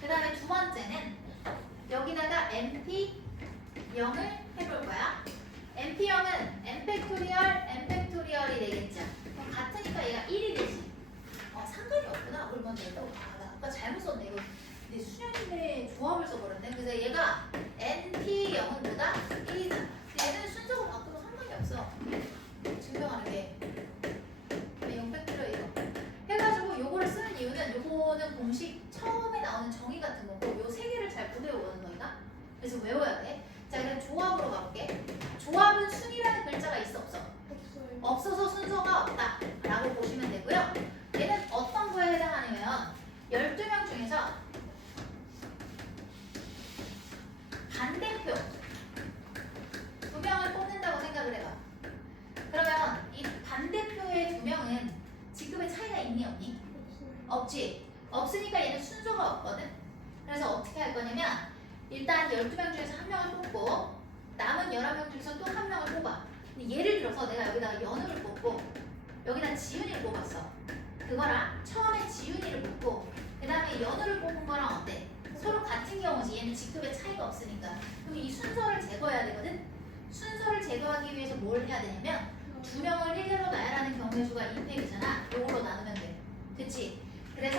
그 다음에 두 번째는 여기다가 NP0을 해볼 거야. NP0은 N팩토리얼이 되겠죠. 그럼 같으니까 얘가 1이 되지. 상관이 없구나. 그러면 내도 나 아까 잘못 썼네. 이거 내 수련인데 조합을 써버렸네. 그래서 얘가 NP0은 뭐다? 1이다. 얘는 순서가 바꾸면 상관이 없어. 증명하는 게. 0팩토리얼 이거. 해가지고 요거를 쓰는 이유는 요거는 공식 처음에 나오는 정의 같은 거고 요 세 개를 잘 못 외우는 거니까. 그래서 외워야 돼. 자, 그럼 조합으로 가볼게. 조합은 순이라는 글자가 있어 없어? 없어요. 없어서 순서가 없다 라고 보시면 되고요. 얘는 어떤 거에 해당하냐면 12명 중에서 반대표 2명을 뽑는다고 생각을 해봐. 그러면 이 반대표의 2명은 직급의 차이가 있니 없니? 없지. 없으니까 얘는 순서가 없거든. 그래서 어떻게 할 거냐면 일단 12명 중에서 1명을 뽑고 남은 11명 중에서 또 1명을 뽑아. 근데 예를 들어서 내가 여기다가 연우를 뽑고 여기다 지윤이를 뽑았어. 그거랑 처음에 지윤이를 뽑고 그 다음에 연우를 뽑은 거랑 어때? 서로 같은 경우지. 얘는 직급의 차이가 없으니까. 그럼 이 순서를 제거해야 되거든. 순서를 제거하기 위해서 뭘 해야 되냐면 2명을 일렬로 나열하는 경우의 수가 2팩이잖아. 요걸로 나누면 돼. 그치? 그래서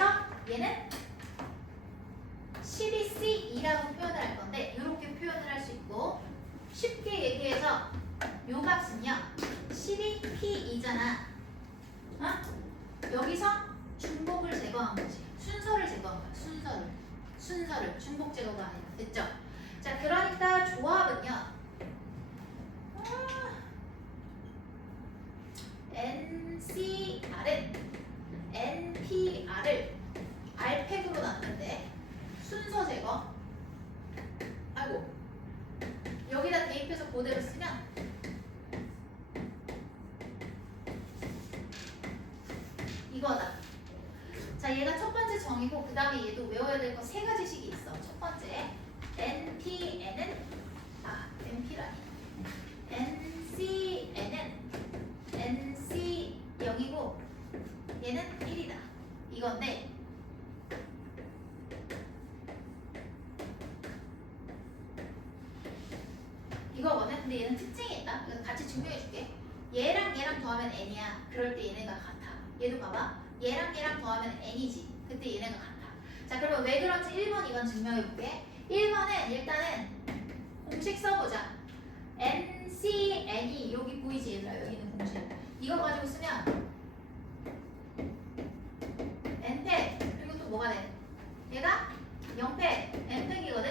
얘는 12C2라고 표현을 할 건데 이렇게 표현을 할 수 있고 쉽게 얘기해서 요 값은요 12P2잖아. 여기서 중복을 제거한 거지. 순서를 제거한 거야. 순서를 중복 제거가 아니라. 됐죠? 자, 그러니까 조합은요 NPR을 R팩으로 나누는데 순서 제거. 아이고. 여기다 대입해서 그대로 쓰면 이거다. 자, 얘가 첫 번째 정의고 그 다음에 얘도 외워야 될 거 세 가지씩이 있어. 첫 번째 NPN은 NP라니. NCN은 NC0이고 얘는 1이다. 이건데 이거거든. 근데 얘는 특징이 있다. 그래서 같이 증명해줄게. 얘랑 얘랑 더하면 n이야. 그럴 때 얘네가 같아. 얘도 봐봐. 얘랑 얘랑 더하면 n이지. 그때 얘네가 같아. 자, 그러면 왜 그런지 1번, 2번 증명해볼게. 1번은 일단은 공식 써보자. NCN이 여기 보이지 얘들아. 여기 있는 공식. 이거 가지고 쓰면 n팩 그리고 또 뭐가 돼? 얘가 0팩 n팩이거든.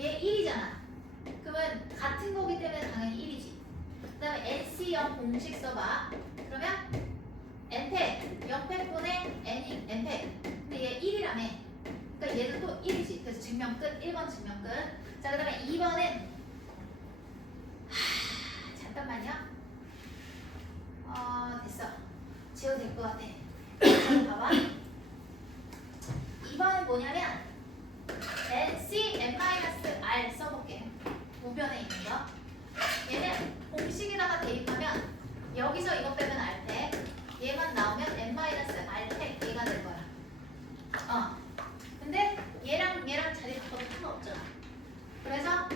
얘 1이잖아. 그러면 같은 거기 때문에 당연히 1이지. 그 다음에 NC0 공식 써봐. 그러면 n팩 0팩분의 n팩. 근데 얘 1이라며. 그러니까 얘도 또 1이지. 그래서 증명 끝. 1번 증명 끝. 자, 그 다음에 2번은 잠깐만요. 됐어. 지워도 될 것 같아. 자, 봐봐. 2번은 뭐냐면 NC n-r 써볼게. 우변에 있는 거. 얘는 공식에다가 대입하면 여기서 이거 빼면 r팩, 얘만 나오면 n-r팩 얘가 될 거야. 근데 얘랑 자리 바꿔도 상관없잖아. 그래서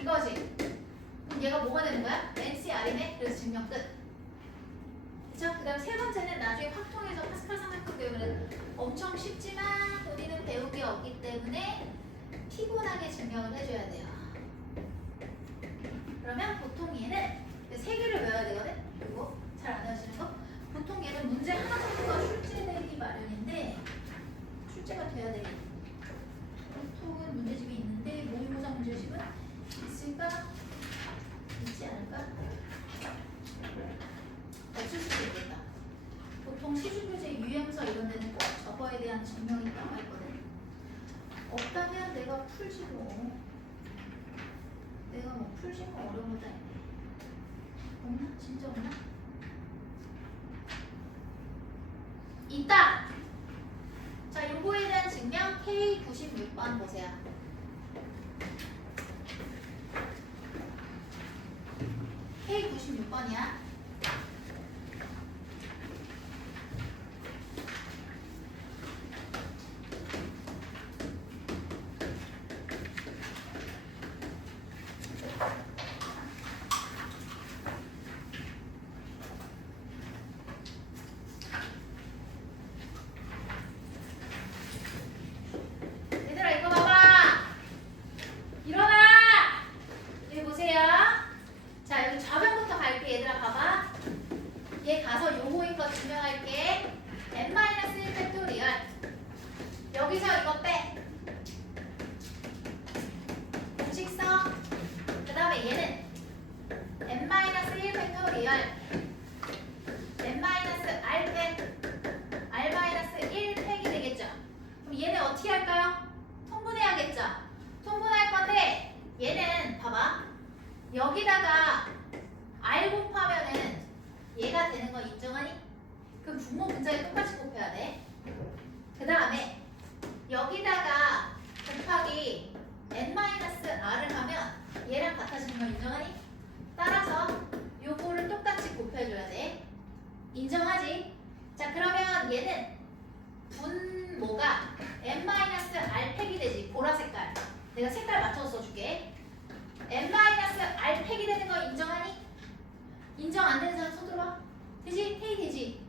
이거지. 그럼 얘가 뭐가 되는 거야? NCR이네. 그래서 증명 끝. 그쵸? 그 다음 세 번째는 나중에 확통해서 파스칼 삼각형 배우면 엄청 쉽지만 우리는 배운 게 없기 때문에 피곤하게 증명을 해줘야 돼요. 그러면 보통 얘는 세 개를 외워야 되거든. 대한 증명이 나와 있거든. 없다면 내가 풀지 뭐. 내가 뭐 풀지 뭐 어려운 것도 아닌데. 없나? 진짜 없나? 있다! 자, 요거에 대한 증명 K96번 보세요. K96번이야. 얘들아 이거 봐봐. 일어나. 여기 보세요. 자 여기 좌변부터 갈게. 얘들아 봐봐. 얘 가서 요거인 거 증명할게. n-1 팩토리얼. 여기서 이거 빼. 공식 써. 그 다음에 얘는 n-1 팩토리얼. n-r 팩 r-1 팩이 되겠죠. 그럼 얘는 어떻게 할까요? 통분해야겠죠. 통분할 건데 얘는 봐봐. 여기다가 r 곱하면은 얘가 되는 거 인정하니? 그럼 분모 분자에 똑같이 곱해야 돼. 그 다음에 여기다가 곱하기 n-r을 하면 얘랑 같아지는 거 인정하니? 따라서 요거를 똑같이 곱해줘야 돼. 인정하지? 자 그러면 얘는 분모가 n-r 팩이 되지. 보라 색깔. 내가 색깔 맞춰서 써줄게. n-r 팩이 되는 거 인정하니? 인정 안 되는 사람 손 들어봐. 되지? 테이 되지?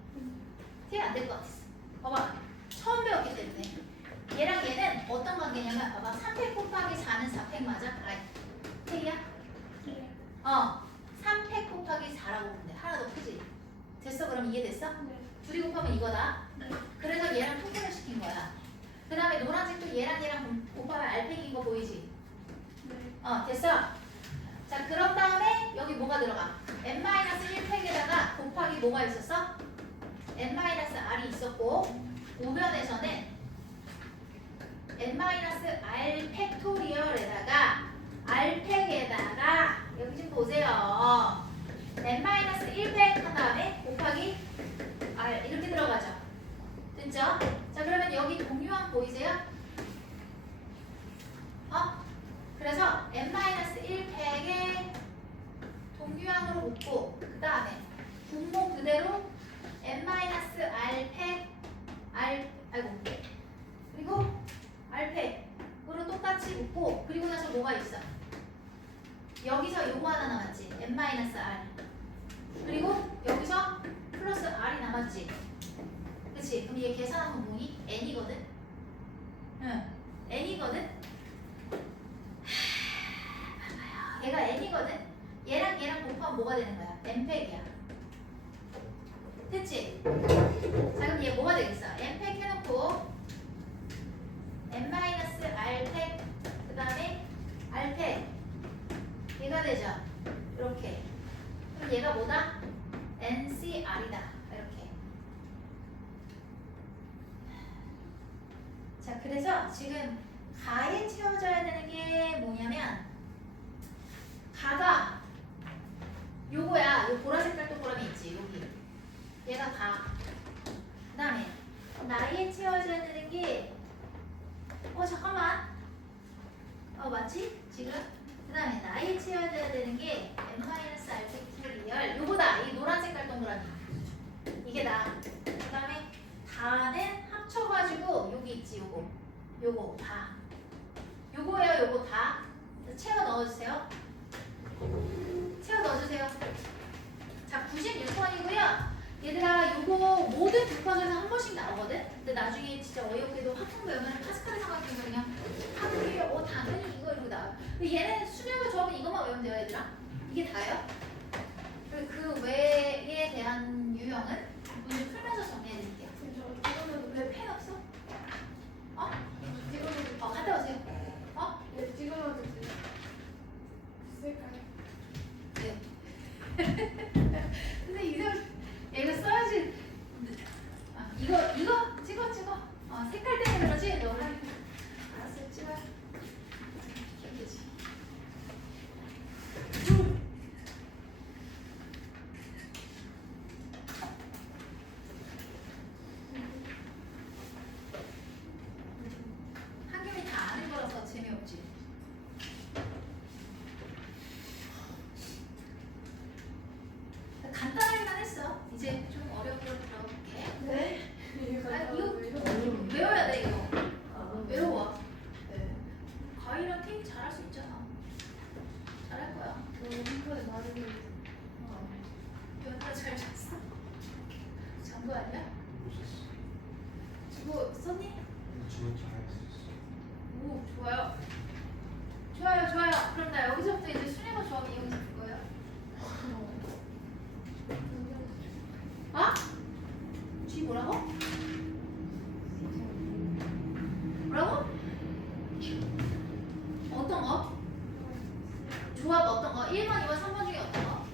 테이 안 될 것 같았어. 봐봐. 처음 배웠기 때문에. 얘랑 얘는 어떤 관계냐면 봐봐. 3팩 곱하기 4는 4팩 맞아? 아이. 테이야? 네. 3팩 곱하기 4라고 보면 돼. 하나 더 크지? 됐어? 그럼 이해됐어? 네. 둘이 곱하면 이거다. 네. 그래서 얘랑 통분을 시킨 거야. 그 다음에 노란색도 얘랑 곱하면 알팩인 거 보이지? 네. 됐어? 자, 그런 다음에 여기 뭐가 들어가? n-1팩에다가 곱하기 뭐가 있었어? n-r이 있었고 우변에서는 n-r 팩토리얼에다가 r팩에다가 여기 좀 보세요. n-1팩 한 다음에 곱하기 r 이렇게 들어가죠. 됐죠? 자 그러면 여기 동유항 보이세요? 그래서 n-1팩에 동유항으로 묶고 그 다음에 분모 그대로 n-r팩 그리고 r팩으로 똑같이 묶고 그리고 나서 뭐가 있어? 여기서 요거 하나 남았지. n-r 그리고 여기서 플러스 r이 남았지. 그치? 그럼 얘 계산하면 뭐니? n이거든? 응, n이거든? 얘가 n이거든? 얘랑 곱하면 뭐가 되는 거야? n팩이야. 됐지? 자 그럼 얘 뭐가 되겠어? n팩 해놓고 n-r팩 그 다음에 r팩 얘가 되죠? 이렇게. 그럼 얘가 뭐다? ncr이다. 이렇게. 자 그래서 지금 가에 채워져야 되는 게 뭐냐면 가가 요거야. 요 보라색깔 동그라미 있지 여기. 얘가 가. 그 다음에 나에 채워져야 되는 게 잠깐만. 맞지? 지금? 그 다음에 나에 채워져야 되는 게 n-r 팩토리얼 요거다. 이 노란 색깔 동그라미. 이게 나. 그 다음에 다는 합쳐가지고 여기 있지 요거 다. 요거예요 요거 다. 채워 넣어주세요. 채워 넣어주세요. 자 96번이고요. 얘들아 요거 모든 교과서에서 한 번씩 나오거든. 근데 나중에 진짜 어이없게도 학생 배우면 파스칼을 생각하면 그냥 학교에 당연히 이거 이러고 나와요. 근데 얘는 수능을 좋아하면 이것만 외우면 돼요 얘들아. 이게 다예요. 그 외에 대한 유형은 오늘 풀면서 정리해드릴게요. 왜 펜 없어? 갔다 오세요. 네, 찍어놔도 돼요. 쓸까요? 네. 근데 이거 써야지. 이거 찍어. 색깔 때문에 그러지? 너 알았어, 찍어. 힘들지. 한겸이 다 아는 거라서 재미없지. 간단하게만 했어. 이제 좀 어려운 걸 들어볼게. 네. 이거 외워야 돼 이거. 외워. 네. 가위랑 테이프 잘할 수 있잖아. 잘할 거야. 연타 잘 잤어? 잔 거 아니야? 저거 썼니? 주문 잘했었어. 오 좋아요. 좋아요 좋아요. 그럼 나 여기서부터 이제 순위가 조합 이용해 줄 거예요. 아? G 뭐라고? 뭐라고? 어떤 거? 조합 어떤 거? 1번, 2번, 3번 중에 어떤 거?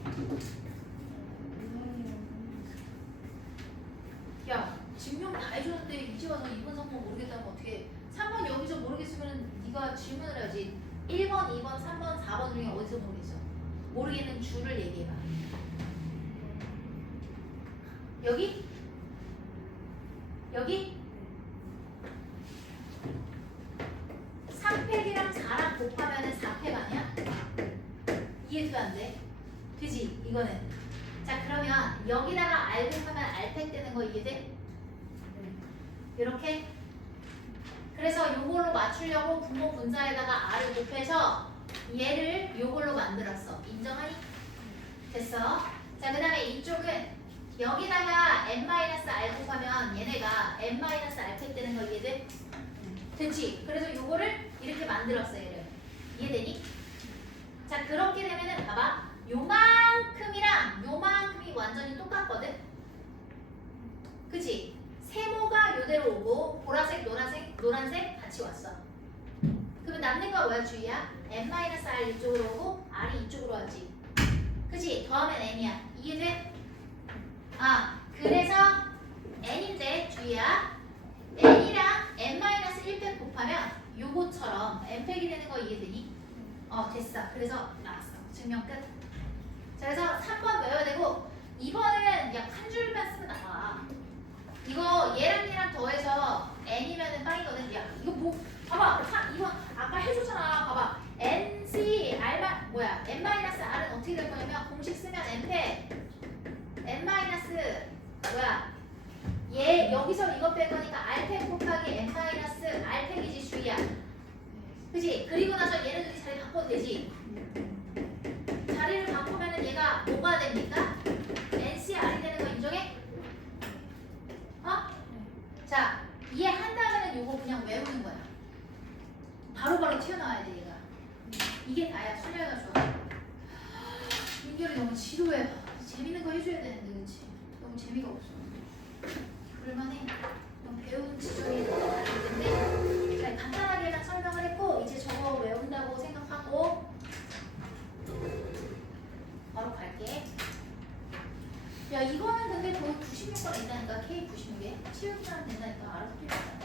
야, 증명 다 해줬는데 이제 와서 2번, 3번 모르겠다면 어떻게 3번 여기서 모르겠으면 네가 질문을 해야지. 1번, 2번, 3번, 4번 중에 어디서 모르겠어? 모르겠는 줄을 얘기해봐. 여기? 여기? 3팩이랑 4랑 곱하면 4팩 아니야? 이해도 안 돼? 되지? 이거는. 자 그러면 여기다가 R 곱하면 R팩 되는 거 이해돼? 이렇게? 그래서 요걸로 맞추려고 분모 분자에다가 R을 곱해서 얘를 요걸로 만들었어. 인정하니? 됐어? 자 그 다음에 이쪽은 여기다가 n-r 곱하면 얘네가 n-r팩 되는 거 이해돼? 됐지? 그래서 요거를 이렇게 만들었어 얘를. 이해되니? 자 그렇게 되면은 봐봐 요만큼이랑 요만큼이 완전히 똑같거든? 그치? 세모가 요대로 오고 보라색, 노란색 같이 왔어. 그러면 남는 거 뭐야 주희야? n-r 이쪽으로 오고 r이 이쪽으로 왔지. 그치? 더하면 n이야. 이해돼? 그래서 n인데 주희야 n이랑 n-1팩 곱하면 요거처럼 n팩이 되는 거 이해되니? 됐어. 그래서 나왔어. 증명 끝. 자 그래서 3번 외워야 되고 2번은 약 한 줄만 쓰면 나와. 이거 얘랑 얘랑 더해서 n이면은 빵이거든. 야 이거 뭐 봐봐. 2번 아까 해줬잖아. 봐봐. nc r만 뭐야 n-r은 어떻게 될 거냐면 공식 쓰면 n팩 n- 뭐야 얘 여기서 이거 뺄 거니까 r팩 곱하기 n-r팩이지 주희야. 그치? 그리고 나서 얘네들이 자리 바꿔도 되지. 자리를 바꾸면은 얘가 뭐가 됩니까? NCR이 되는 거 인정해? 자 이해한다면은 요거 그냥 외우는 거야. 바로바로 튀어나와야 돼 얘가. 이게 다야. 순열가 좋아. 민결이 너무 지루해. 재밌는 거 해줘야 되는데 그치? 너무 재미가 없어. 그럴만해. 너무 배우는 지점이 다른데 자 간단하게만 설명을 했고 이제 저거 외운다고 생각하고 바로 갈게. 야 이거는 근데 거의 96번 있다니까. K96에 치우기만 된다니까. 알아서 필요 없다.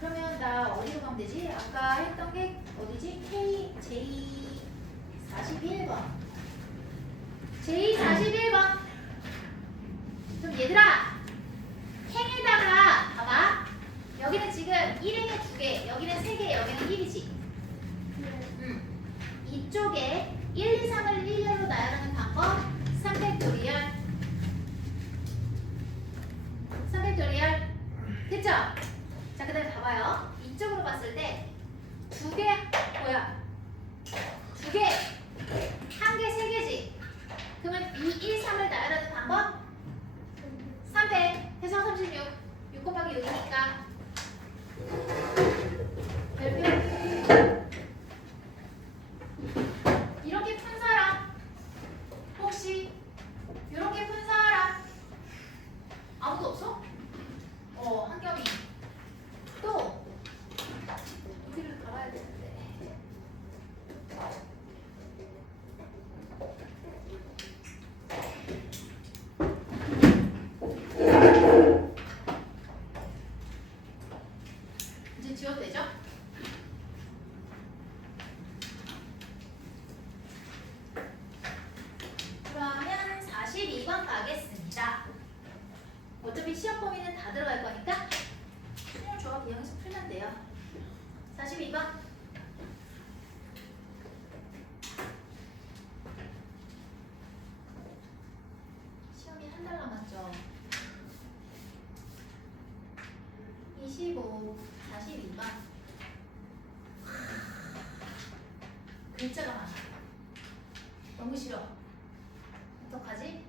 그러면 나 어디로 가면 되지? 아까 했던 게 어디지? J41번. J41번. 그럼 얘들아 행에다가 봐봐. 여기는 지금 1행에 2개, 여기는 3개, 여기는 1이지. 이쪽에 1, 2, 3을 1열로 나열하는 방법 3팩토리얼. 3팩토리얼 됐죠? 자 그 다음에 봐봐요. 이쪽으로 봤을 때 2개 뭐야? 2개 1개 3개지. 그러면 2, 1, 3을 나열하는 방법 3팩 해서 36 6 곱하기 6이니까 별표. 이렇게 푼 사람 혹시 이렇게 푼 사람 아무도 없어? 한겸이 또 어디를 갈아야 되는데. 42번 가겠습니다. 어차피 시험 범위는 다 들어갈 거니까 순열 조합 이용해서 풀면 돼요. 42번. 시험이 한 달 남았죠. 25, 42번. 글자가 많아. 너무 싫어. 어떡하지?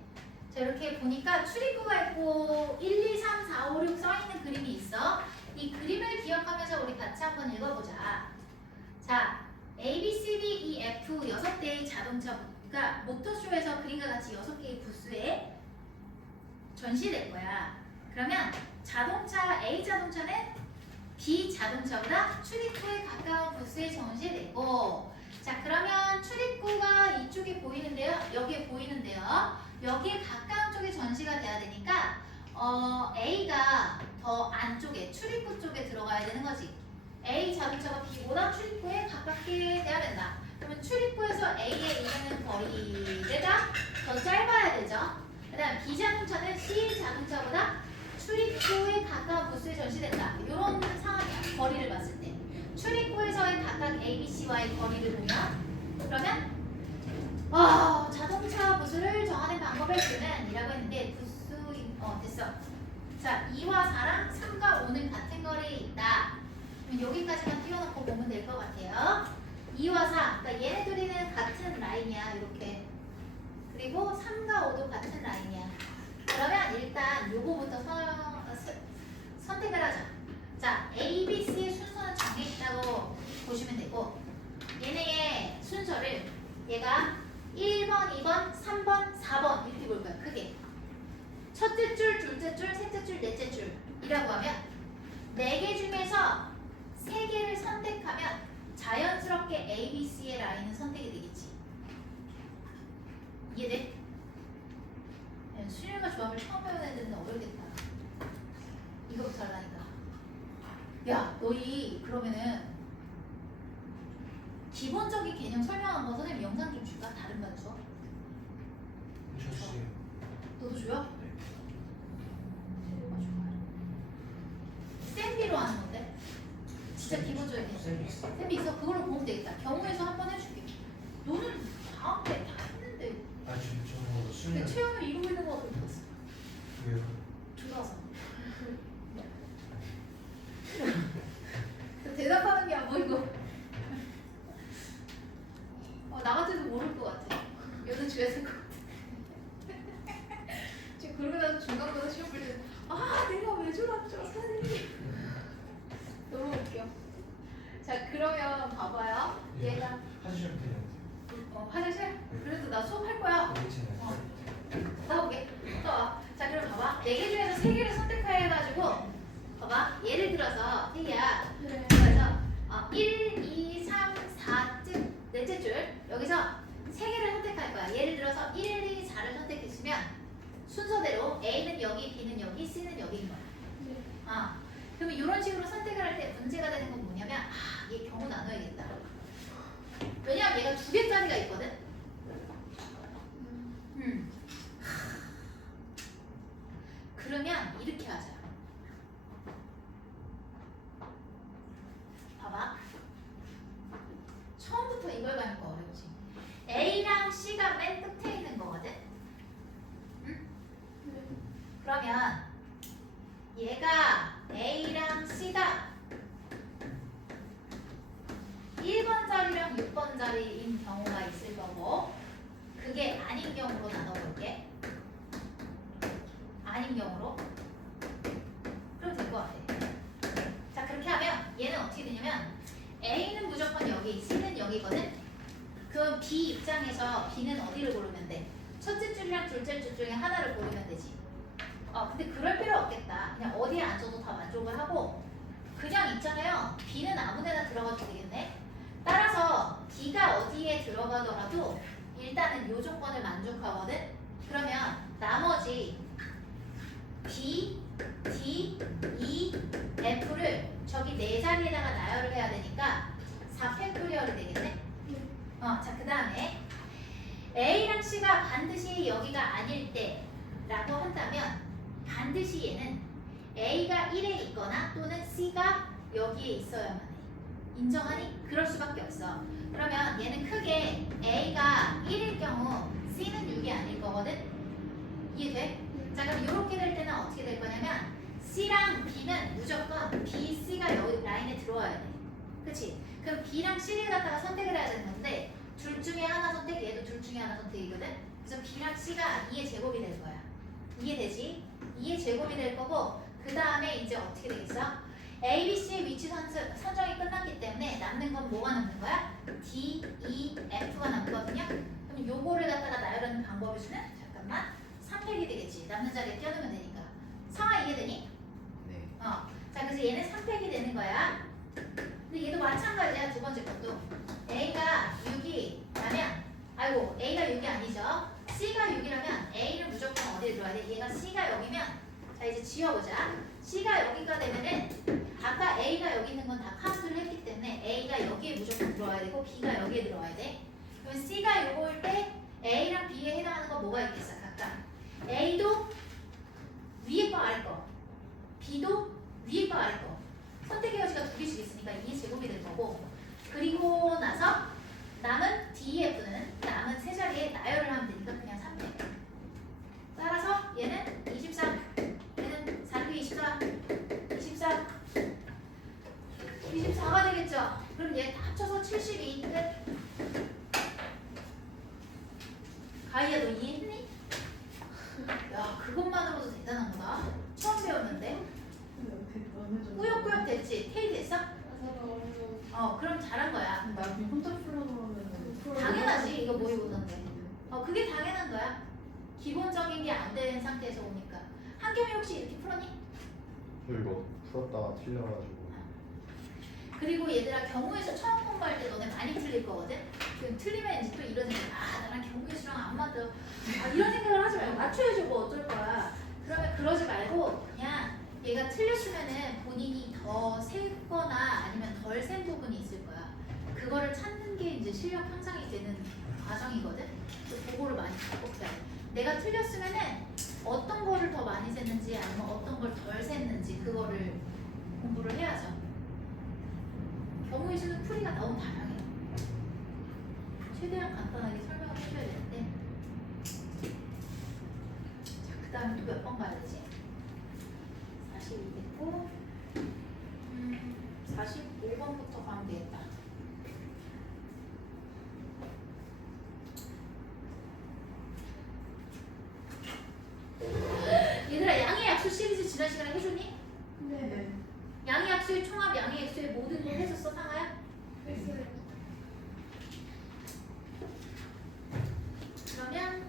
자, 이렇게 보니까 출입구가 있고 1, 2, 3, 4, 5, 6 써있는 그림이 있어. 이 그림을 기억하면서 우리 같이 한번 읽어보자. 자, A, B, C, D, E, F 6대의 자동차가 모터쇼에서 그림과 같이 6개의 부스에 전시될 거야. 그러면 자동차 A 자동차는 B 자동차보다 출입구에 가까운 부스에 전시되고, 자 그러면 출입구가 이쪽에 보이는데요, 여기에 보이는데요, 여기에 가까운 쪽에 전시가 돼야 되니까 A가 더 안쪽에 출입구 쪽에 들어가야 되는 거지. A 자동차가 B보다 출입구에 가깝게 돼야 된다. 그러면 출입구에서 A에 이르는 거리가 더 짧아야 되죠. 그 다음 B 자동차는 C 자동차보다 출입구에 가까운 부스에 전시된다. 이런 상황이야. 거리를 봤을 때. 출입구에서의 각각 A, B, C와의 거리를 보면, 그러면 자동차 부수를 정하는 방법을 쓰는 이라고 했는데, 부수 됐어. 자, 2와 4랑 3과 5는 같은 거리에 있다. 그럼 여기까지만 띄워놓고 보면 될 것 같아요. 2와 4, 그러니까 얘네들이는 같은 라인이야. 이렇게. 그리고 3과 5도 같은 라인이야. 그러면 일단 요거부터 선택을 하자. 자, A, B, C의 순서는 정해있다고 보시면 되고, 얘네의 순서를 얘가 1번, 2번, 3번, 4번 이렇게 볼 거야. 크게. 첫째 줄, 둘째 줄, 셋째 줄, 넷째 줄이라고 하면 4개 중에서 3개를 선택하면 자연스럽게 A, B, C의 라인은 선택이 되겠지. 이해돼? 수열과 조합을 처음 배우는 애들은 어렵겠다. 이거부터 하려니까. 야, 너희 그러면은 기본적인 개념 설명한 거 선생님 영상 좀 줄까? 다른 반 수업? 주세요. 너도 줘요? 재료가 좋아요. 쌤비로 하는 건데? 진짜 기본적인 개념. 쌤이 있어. 쌤비 있어? 그걸로 보면 되겠다. 경우에서 한번 해줄게. 너는 다음 때 다 했는데 아 진짜 왜 수능. 체험을 이루고 있는 거 같아? 왜요? 좋아서. 대답하는 게 안 보이고. 나 같아도 모를 것 같아. 여자 주였을 것 같아. 지금 그러고 나서 중간고사 시험 볼 때, 내가 왜 졸았죠, 선생님. 너무 웃겨. 자, 그러면 봐봐요. 얘가 하시면 되는데. 화장실? 그래도 나 수업할 거야. 괜찮아요. 나오게. 또 와. 자, 그럼 봐봐. 4개 중에서 3개를 선택해가지고, 봐봐. 예를 들어서, 태희야. 네. 그래서 1, 2, 3, 4쯤 넷째 줄 여기서 3개를 선택할 거야. 예를 들어서 1, 2, 4를 선택했으면 순서대로 A는 여기, B는 여기, C는 여기인 거야. 네. 그러면 이런 식으로 선택을 할 때 문제가 되는 건 뭐냐면 얘 경우 나눠야겠다. 왜냐면 얘가 2개짜리가 있거든. 그러면 이렇게 하자. 봐봐. 처음부터 이걸 가는 거 어렵지. A랑 C가 맨 끝에 있는 거거든. 응? 네. 그러면 얘가 A랑 C가 1번 자리랑 6번 자리인 경우가 있을 거고, 그게 아닌 경우로 나눠볼게. 아닌 경우로. 그럼 될 것 같아. 자, 그렇게 하면 얘는 어떻게 되냐면 A는 무조건 여기, C는 여기거든. 그럼 B 입장에서 B는 어디를 고르면 돼? 첫째 줄이랑 둘째 줄 중에 하나를 고르면 되지. 근데 그럴 필요 없겠다. 그냥 어디에 앉아도 다 만족을 하고, 그냥 있잖아요. B는 아무 데나 들어가도 되겠네. 따라서 D가 어디에 들어가더라도 일단은 요 조건을 만족하거든. 그러면 나머지 B, D, E, F를 저기 4자리에다가 나열을 해야 되니까 4팩토리얼이 되겠네. 자, 그 다음에 A랑 C가 반드시 여기가 아닐 때 반드시 얘는 A가 1에 있거나 또는 C가 여기에 있어야만 해. 인정하니? 그럴 수밖에 없어. 그러면 얘는 크게 A가 1일 경우 C는 6이 아닐 거거든? 이해돼? 자, 그럼 이렇게 될 때는 어떻게 될 거냐면 C랑 B는 무조건 B, C가 여기 라인에 들어와야 돼. 그치? 그럼 B랑 C를 갖다가 선택을 해야 되는 건데 둘 중에 하나 선택, 얘도 둘 중에 하나 선택이거든? 그래서 B랑 C가 2의 제곱이 될 거야. 이해되지? 2의 제곱이 될 거고 그 다음에 이제 어떻게 되겠어? A, B, C의 위치 선정이 끝났기 때문에 남는 건 뭐가 남는 거야? D, E, F가 남거든요? 그럼 요거를 갖다가 나열하는 방법을 주는 잠깐만 3팩이 되겠지. 남는 자리에 껴넣으면 되니까. 상황 이해되니? 네. 자, 그래서 얘는 3팩이 되는 거야. 근데 얘도 마찬가지야. 두 번째 것도. A가 6이라면, 아이고, A가 6이 아니죠. C가 6이라면 A는 무조건 어디에 들어와야 돼? 얘가 C가 여기면, 자, 이제 지워보자. C가 여기가 되면은, 아까 A가 여기 있는 건 다 카운트를 했기 때문에 A가 여기에 무조건 들어와야 되고, B가 여기에 들어와야 돼. 그러면 C가 요거일 때 A랑 B에 해당하는 거 뭐가 있겠어? 각각. A도 위에 거 아래 거, B도 위에 거 아래 거. 선택의 여지가 두 개씩 있으니까 2의 제곱이 될 거고, 그리고 나서 남은 DEF는 남은 세 자리에 나열을 하면 되니까 그냥 3팩. 따라서 얘는 24, 얘는 4, 24, 24, 24가 되겠죠. 그럼 얘 다 합쳐서 72. 끝. 가희야, 너 이해했니? 야, 그것만으로도 대단한 거다. 처음 배웠는데. 꾸역꾸역 됐지? 테이 됐어? 그럼 잘한 거야. 나 그냥 혼자 풀어놓으면 당연하지. 이거 모의고사인데. 그게 당연한 거야. 기본적인 게 안 된 상태에서 오니까. 한겸이 혹시 이렇게 풀었니? 저 이거 풀었다가 틀려가지고 그리고 얘들아, 경우에서 처음 공부할 때 너네 많이 틀릴 거거든? 그럼 틀리면 이제 또 이런 생각, 나랑 경우에서랑 안 맞아. 이런 생각을 하지 말고 맞춰야지 뭐 어쩔 거야. 그러면 그러지 말고 그냥 얘가 틀렸으면은 본인이 더 세거나 아니면 덜 센 부분이 있을 거야. 그거를 찾는 게 이제 실력 향상이 되는 과정이거든? 그래서 그거를 많이 반복해야 돼. 내가 틀렸으면은 어떤 거를 더 많이 셌는지 아니면 어떤 걸 덜 셌는지 그거를 공부를 해야죠. 경우의 수는 풀이가 너무 다양해요. 최대한 간단하게 설명을 해줘야 되는데. 자, 그 다음에 또 몇 번 가야 되지? 42 됐고 45번부터 가면 되겠다. 얘들아, 양의 약수 시리즈 지난 시간에 해줬니? 네. 양의 약수의 총합, 양의 액수의 모든 걸 해줬어, 상아야? 했어요. 그러면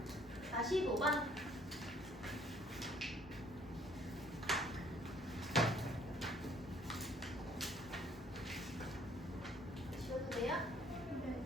45번. 지워도 돼요? 네.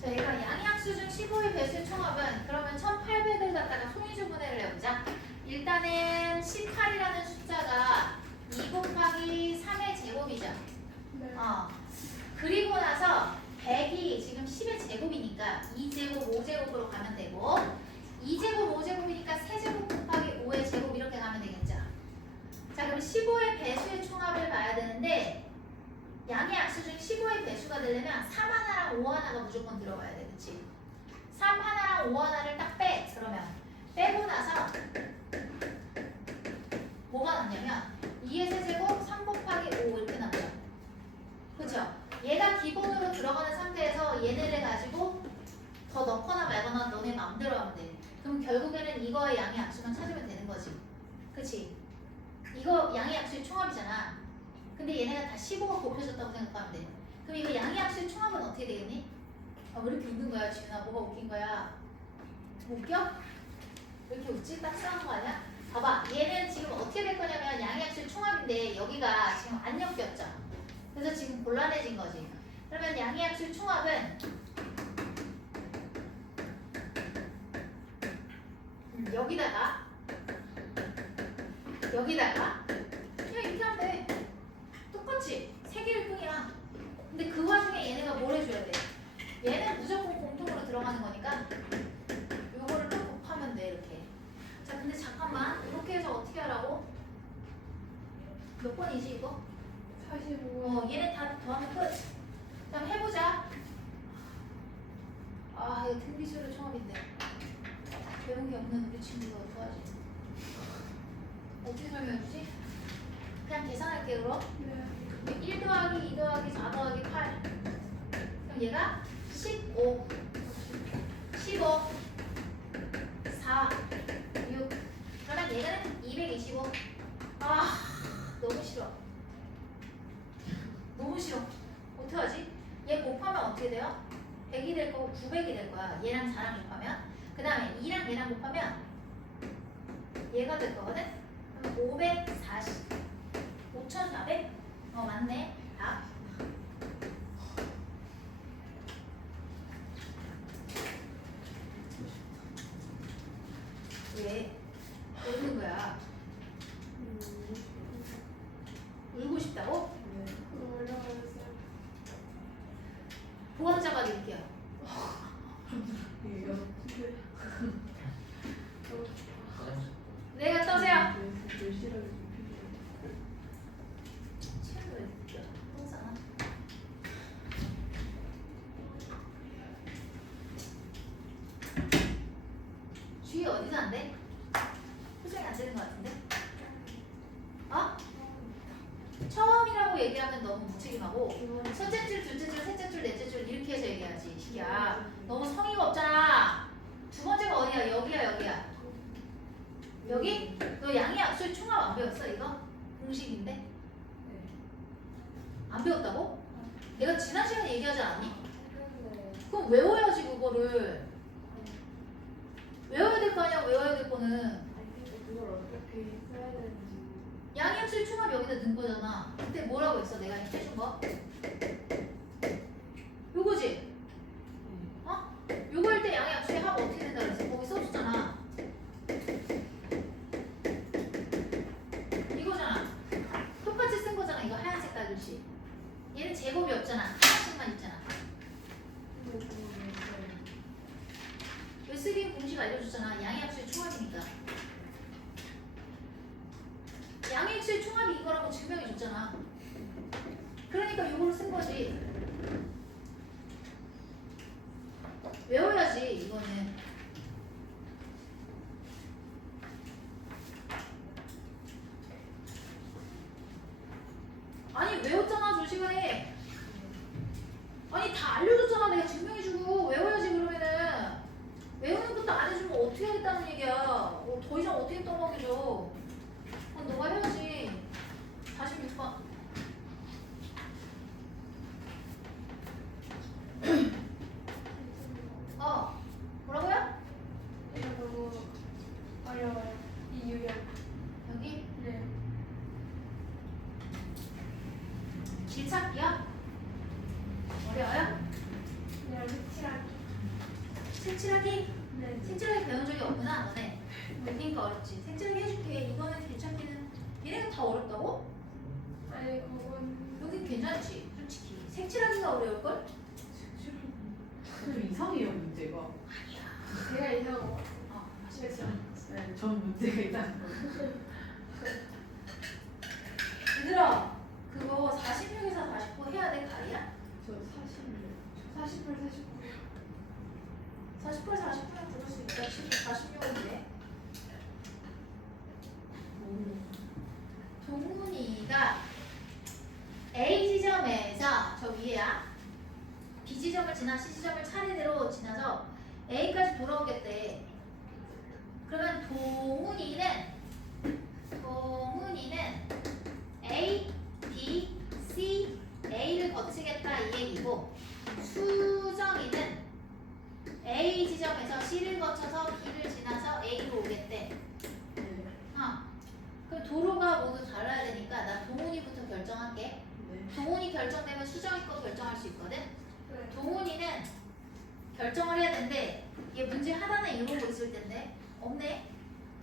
자, 얘가 양의학수 중 15의 배수의 총합은 그러면 1800을 갖다가 송이주분해를 해보자. 일단은 18이라는 숫자가 2 곱하기 3의 제곱이죠. 네. 그리고 나서 100이 지금 10의 제곱이니까 2제곱, 5제곱으로 가면 되고 2제곱, 5제곱이니까 3제곱 곱하기 5의 제곱 이렇게 가면 되겠죠. 자, 그럼 15의 배수의 총합을 봐야 되는데 양의 약수 중 15의 배수가 되려면 3 하나랑 5 하나가 무조건 들어가야 돼. 그치? 3 하나랑 5 하나를 딱 빼. 그러면 빼고 나서 뭐가 남냐면 2의 세제곱 3 곱하기 5 이렇게 남죠. 그죠? 얘가 기본으로 들어가는 상태에서 얘네를 가지고 더 넣거나 말거나 너네 마음대로 하면 돼. 그럼 결국에는 이거의 양의 약수만 찾으면 되는 거지. 그치? 이거 양의 약수의 총합이잖아. 근데 얘네가 다 15가 곱해졌다고 생각하면 돼. 그럼 이거 양의 약수의 총합은 어떻게 되겠니? 왜 이렇게 웃는 거야, 지은아? 뭐가 웃긴 거야? 웃겨? 왜 이렇게 웃지? 딱 싸운 거 아니야? 봐봐, 얘는 지금 어떻게 될 거냐면 양의 약수의 총합인데 여기가 지금 안 엮였죠? 그래서 지금 곤란해진 거지. 그러면 양의 약수의 총합은 여기다가 그냥 이렇게 하면 돼. 똑같이 세 개일 뿐이야. 근데 그 와중에 얘네가 뭘 해줘야 돼? 얘는 무조건 공통으로 들어가는 거니까 요거를 또 곱하면 돼 이렇게. 자 근데 잠깐만 이렇게 해서 어떻게 하라고? 몇 번이지 이거? 45. 얘네 다 더하면 끝. 그럼 해보자. 아 이거 등비수열 총합인데 배운 게 없는 우리 친구가 어떡하지? 어떻게 설명해주지? 그냥 계산할게 그럼. 네. 1 더하기 2 더하기 4 더하기 8. 그럼 얘가 15 4 6. 그러면 얘는 225. 아 너무 싫어. 어떡하지? 얘 곱하면 어떻게 돼요? 100이 될 거고 900이 될 거야. 얘랑 4랑 곱하면. 그 다음에 2랑 얘랑 곱하면 얘가 될 거거든? 그럼 540 5400? 맞네. 답. 왜? 웃는 거야? 울고 싶다고? 어려워서. 보험자가 드릴게요. 이거. 내가 떠세요. 몇 시라고 책을 왜 드릴게요? 똥싸나? 주위 어디서 안 돼? 표정이 안 되는 것 같은데? 어? 처음이라고 얘기하면 너무 무책임하고 첫째 줄, 둘째 줄, 셋째 줄, 넷째 줄 이렇게 해서 얘기하지. 시기야. 너무 성의가 없잖아. 두 번째가 어디야? 여기야. 여기? 너 양의약수의 총합 안 배웠어 이거? 공식인데? 안 배웠다고? 내가 지난 시간에 얘기하지 않았니? 그럼 외워야지 그거를. 외워야 될 거 아니야 외워야 될 거는. 그걸 어떻게 써야 되는지. 양의학수의 총합 여기다 넣은 거잖아. 그때 뭐라고 했어 내가 해준 거? 요거지? 어? 요거 할 때 양의학수의 합 어떻게 된다 그랬어? 거기 써줬잖아. 이거잖아. 똑같이 쓴 거잖아. 이거 하얀 색깔 글씨. 얘는 제곱이 없잖아. 하나씩만 있잖아. 왜 쓰기 공식 알려줬잖아. 양의학수의 총합이니까. 양의학수의 총합이 이거라고 증명해줬잖아. 그러니까 이걸로 쓴 거지. 외워야지 이거는. 아니 외웠잖아 저 시간에. 아니 다 알려줬잖아. 내가 증명해주고 외워야지. 그러면은 외우는 것도 안 해주면 어떻게 하겠다는 얘기야. 더 이상 어떻게 떠먹여줘. 그럼 너가 해야지. 46번. 뭐라고요? 이거 너무 어려워요. 이 유형. 여기 네. 길찾기야? 어려워요? 그냥 색칠하기. 색칠하기? 네. 색칠하기 배운 적이 없구나 너네. 그러니까 어렵지. 색칠하기 해줄게. 이거는 길찾기는 얘네가 다 어렵다고? 아니 그건 여긴 괜찮지 솔직히. 색칠하기가 어려울걸? 좀 이상해요 문제가. 아니야. 제가 이상한 거. 그렇죠. 네, 전 문제가 있다는 거. 얘들아 그거 46에서 49 해야 될 가리야? 저 40년. 48, 49. 48, 49는 부를 수 있다. 46인데 동훈이가 A 지점에서 저 위에야 B 지점을 지나 C 지점을 차례대로 지나서 A까지 돌아오겠대. 그러면 동훈이는 A, B, C, A를 거치겠다 이 얘기고 수정이는 A 지점에서 C를 거쳐서 B를 지나서 A로 오겠대. 그럼 도로가 모두 달라야 되니까 나 동훈이부터 결정할게. 네. 동훈이 결정되면 수정이 거 결정할 수 있거든. 네. 동훈이는 결정을 해야 되는데 얘 문제 하나는 이런 거 있을 텐데 없네.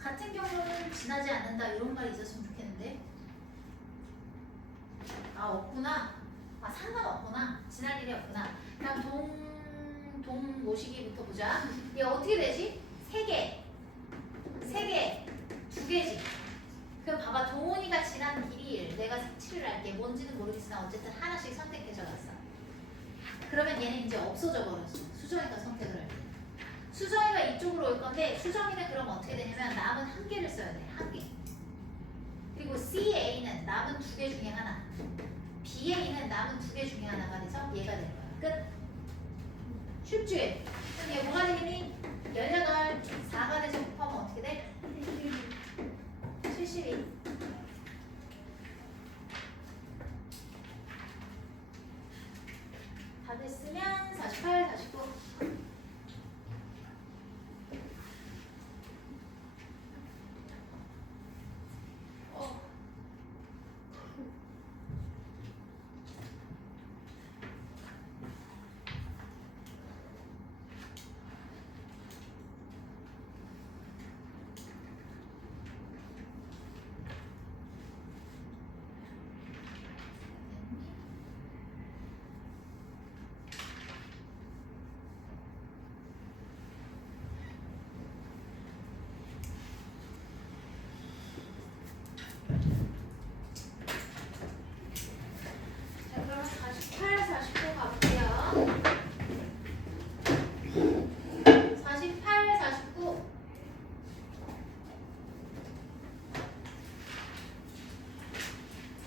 같은 경로는 지나지 않는다 이런 말이 있었으면 좋겠는데. 아 없구나. 아 상관없구나. 지날 일이 없구나. 그럼 동 모시기부터 보자. 얘 어떻게 되지? 3개, 2개지. 그럼 봐봐. 동훈이가 지난 길이 1. 내가 색칠을 할게. 뭔지는 모르겠으나 어쨌든 하나씩 선택해서 갔어. 그러면 얘는 이제 없어져 버렸어. 수정이가 선택을 할 때. 수정이가 이쪽으로 올 건데 수정이는 그럼 어떻게 되냐면 남은 1개를 써야 돼. 1개. 그리고 CA는 남은 2개 중에 하나. BA는 남은 2개 중에 하나가 돼서 얘가 될 거야. 끝. 쉽지? 그럼 얘 뭐가 되겠니? 18, 4가 돼서 곱하면 어떻게 돼? 72. 다 됐으면 48, 49. 자, 그럼 48, 49 가볼게요. 48, 49.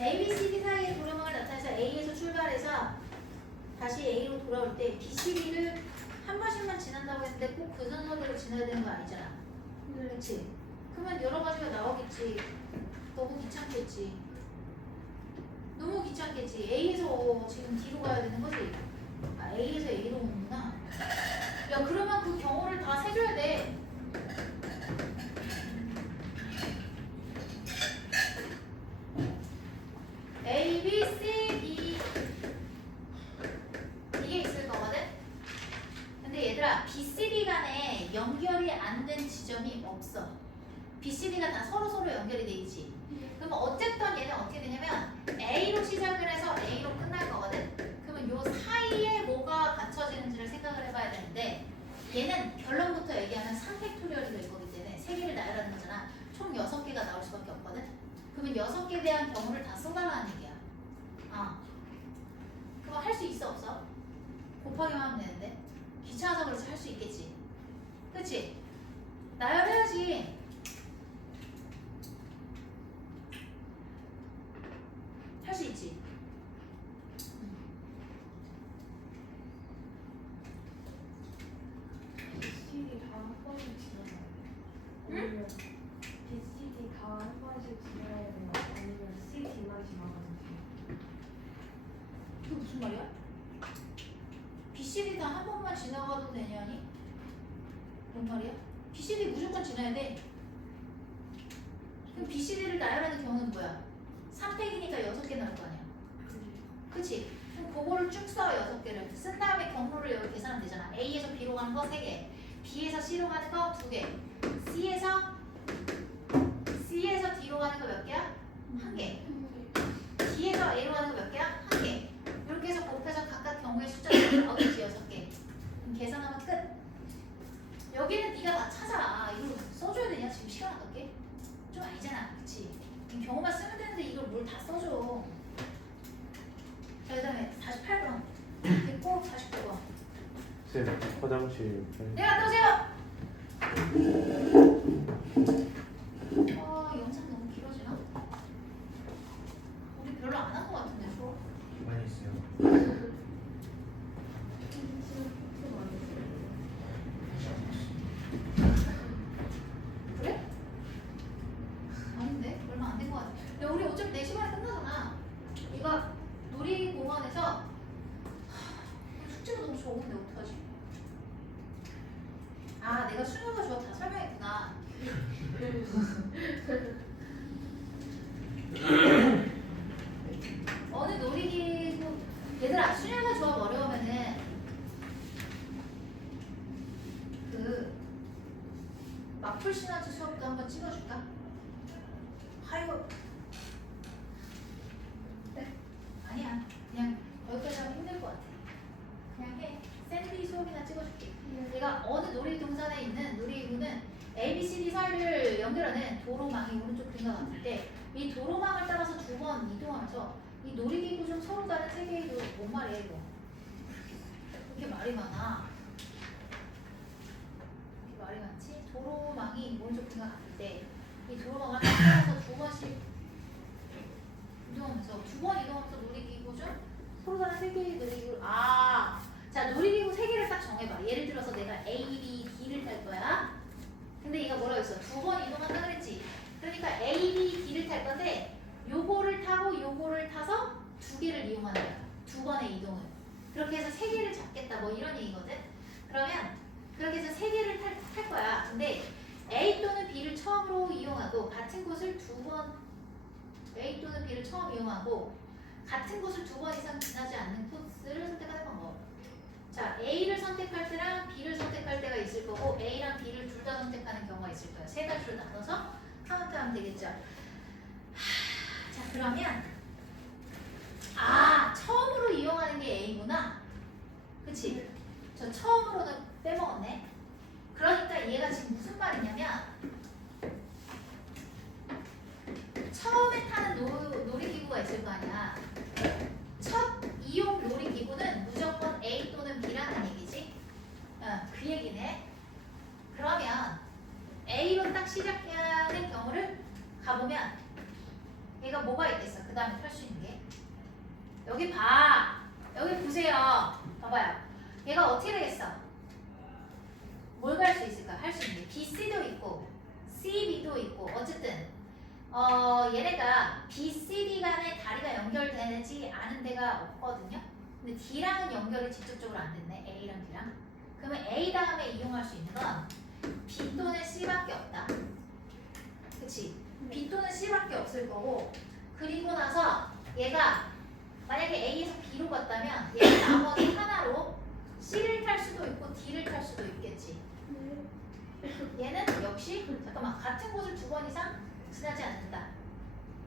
A, B, C, D 사이의 도름을 나타내서 A에서 출발해서 다시 A로 돌아올 때 B, C, D를 한 번씩만 지난다고 했는데 꼭 그 순서대로 지나야 되는 거 아니잖아. 그렇지? 그러면 여러 가지가 나오겠지. 너무 귀찮겠지. 너무 귀찮겠지. A에서 지금 D로 가야 되는 거지. 아, A에서 A로 오는구나. 야, 그러면 그 경우를 다 세줘야 돼. A, B, C, D 이게 있을 거거든? 근데 얘들아 B, C, D 간에 연결이 안 된 지점이 없어. B, C, D가 다 서로 연결이 돼 있지. 그러면 어쨌든 얘는 어떻게 되냐면 A로 시작을 해서 A로 끝날 거거든? 그러면 요 사이에 뭐가 갖춰지는지를 생각을 해봐야 되는데 얘는 결론부터 얘기하면 3팩토리얼이 될 거기 때문에 3개를 나열하는 거잖아. 총 6개가 나올 수밖에 없거든? 그러면 6개에 대한 경우를 다 써달라는 얘기야. 그거 할 수 있어 없어? 곱하기만 하면 되는데 귀찮아서 그렇지 할 수 있겠지. 그치? 나열해야지. 할 수 있지. BCD 다 한 번씩 지나가요. 응? 아니면 BCD 다 한 번씩 지나야 되나? 아니면 CD만 지나가는지. 그게 무슨 말이야? BCD 다 한 번만 지나가도 되냐니? 뭔 말이야? BCD 무조건 지나야 돼. 그럼 BCD를 나열하는 경우는 뭐야? 3팩이니까 6개 나올 거 아니야. 그치? 그럼 그거를 쭉 써. 6개를 쓴 다음에 경로를 여기 계산하면 되잖아. A에서 B로 가는 거 3개, B에서 C로 가는 거 2개, C에서 D로 가는 거 몇 개야? 1개. D에서 A로 가는 거 몇 개야? 1개. 이렇게 해서 곱해서 각각 경우의 숫자를 나오겠지. 6개. 그럼 계산하면 끝. 여기는 네가 다 찾아. 이걸 써줘야 되냐? 지금 시간 아깝게? 좀 아니잖아. 그치? 경우만 쓰면 되는데 이걸 뭘 다 써줘. 자, 그 다음에 48번 됐고 49번 쌤 화장실 네, 갔다 오세요. 영상 너무 길어지나? 우리 별로 안 한 것 같은데 수업? 많이 있어요. 그래? 아닌데? 얼마 안 된 것 같아. 야, 우리 어차피 4시간에 끝나잖아. 이거 놀이공원에서 숙제가 너무 적은데 어떡하지? 아, 내가 수녀가 좋아 다 설명했구나. 어느 놀이기구 얘들아 수녀가 좋아 어려우면은 그 마플 시나트 수업도 한번 찍어줄까? 아이고. 네? 아니야. 그냥 거기까지 하면 힘들 것 같아. 그냥 해. 샌디 수업이나 찍어줄게. 내가 어느 놀이동산에 있는 놀이기구는 A, B, C, D 사이를 연결하는 도로망이 오른쪽 그림과 같을 때 이 도로망을 따라서 두 번 이동하면서 이 놀이기구 중 서로 다른 세 개의 뭔 말이야 이거? 이렇게 말이 많아. 이렇게 말이 많지? 도로망이 오른쪽 그림과 같을 때 이 도로망을 따라서 두 번씩 이동하면서 두 번 이동하면서 놀이기구 중 서로 다른 세 개의 놀이기구 자 놀이기구 세 개를 딱 정해봐. 예를 들어서 내가 A, B, D를 탈 거야. 근데 얘가 뭐라고 했어? 두 번 이동한다 그랬지? 그러니까 A, B, D를 탈 건데 요거를 타고 요거를 타서 두 개를 이용하는 거야. 두 번의 이동을. 그렇게 해서 세 개를 잡겠다 뭐 이런 얘기거든? 그러면 그렇게 해서 세 개를 탈 거야. 근데 A 또는 B를 처음으로 이용하고 같은 곳을 두 번 A 또는 B를 처음 이용하고 같은 곳을 두 번 이상 지나지 않는 코스를 선택하는 방법. 자, A를 선택할 때랑 B를 선택할 때가 있을 거고 A랑 B를 둘 다 선택하는 경우가 있을 거예요. 세 가지로 나눠서 카운트하면 되겠죠. 자, 그러면 처음으로 이용하는 게 A구나. 그치? 저 처음으로는 빼먹었네. 그러니까 얘가 지금 무슨 말이냐면 처음에 타는 놀이기구가 있을 거 아니야. 첫 이용 놀이기구는 무조건 A 또는 B라는 얘기지. 그 얘기네. 그러면 A로 딱 시작하는 경우를 가보면 얘가 뭐가 있겠어? 그 다음에 탈 수 있는 게 여기 봐. 여기 보세요. 봐봐요. 얘가 어떻게 되겠어? 뭘 갈 수 있을까? 할 수 있는 게 B, C도 있고 C, B도 있고 어쨌든 얘네가 B, C, D 간에 다리가 연결되지 않은 데가 없거든요. 근데 D랑은 연결이 직접적으로 안 됐네. A랑 D랑. 그러면 A 다음에 이용할 수 있는 건 B 또는 C밖에 없다. 그치? B 또는 C밖에 없을 거고 그리고 나서 얘가 만약에 A에서 B로 갔다면 얘가 나머지 하나로 C를 탈 수도 있고 D를 탈 수도 있겠지. 얘는 역시 잠깐만 같은 곳을 두 번 이상 지나지 않는다.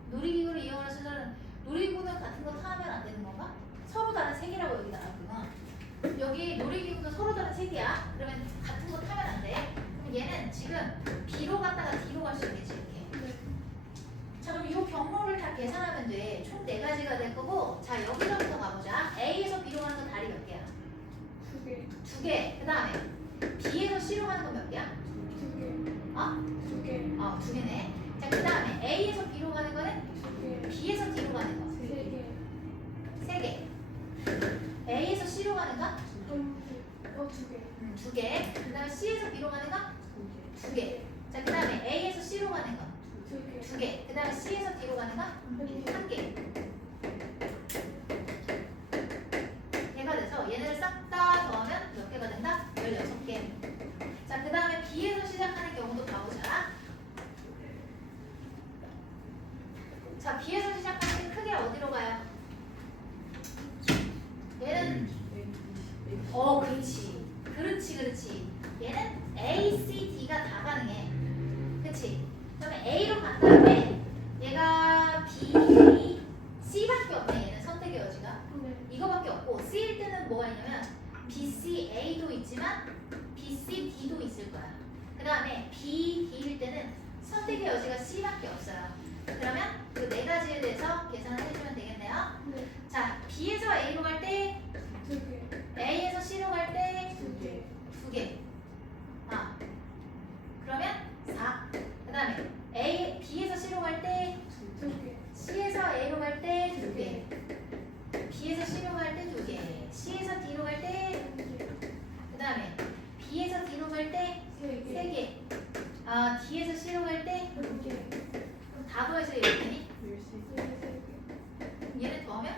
놀이기구를 이용하는 순서는 놀이기구는 같은 거 타면 안 되는 건가? 서로 다른 세 개라고 여기 나왔구나. 여기 놀이기구도 서로 다른 세 개야. 그러면 같은 거 타면 안 돼. 그럼 얘는 지금 B로 갔다가 D로 갈 수 있겠지 이렇게. 자 그럼 이 경로를 다 계산하면 돼. 총 4가지가 될 거고 자 여기서부터 가보자. A에서 B로 가는 건 다리 몇 개야? 2개. 2개. 그 다음에 B에서 C로 가는 건 몇 개야? 2개. 어? 2개. 2개네. 자 그 다음에 A에서 B로 가는 거는 2개. B에서 D로 가는 거 3개. 3개. A에서 C로 가는 거 2개. 2개. 그 다음에 C에서 B로 가는 거 2개. 자 그 다음에 A에서 C로 가는 거 2개. 2개. 그 다음에 C에서 D로 가는 거 1개. 얘가 돼서 얘네를 싹 다 더하면 몇 개가 된다? 16개. 자 그 다음에 B에서 시작하는 경우도 봐보자. 자 B에서 시작하는 게 크게 어디로 가요? 얘는 그렇지. 그렇지. 얘는 A, C, D가 다 가능해. 그치? 그러면 A로 간 다음에 얘가 B, C밖에 없네. 얘는 선택의 여지가. 이거밖에 없고 C일 때는 뭐가 있냐면 B, C, A도 있지만 B, C, D도 있을 거야. 그 다음에 B, D일 때는 선택의 여지가 C밖에 없어요. 그러면 그 4가지에 대해서 계산을 해주면 되겠네요. 네. 자, B에서 A로 갈 때 2개. A에서 C로 갈 때 2개. 2개. 그러면 4. 그 다음에 B에서 C로 갈 때 2개. C에서 A로 갈 때 2개. B에서 C로 갈 때 2개. C에서 D로 갈 때 그 다음에 B에서 D로 갈 때 3개. 3개. D에서 C로 갈 때 2개. 그럼 다 더해서 이렇게니? 얘를 더하면?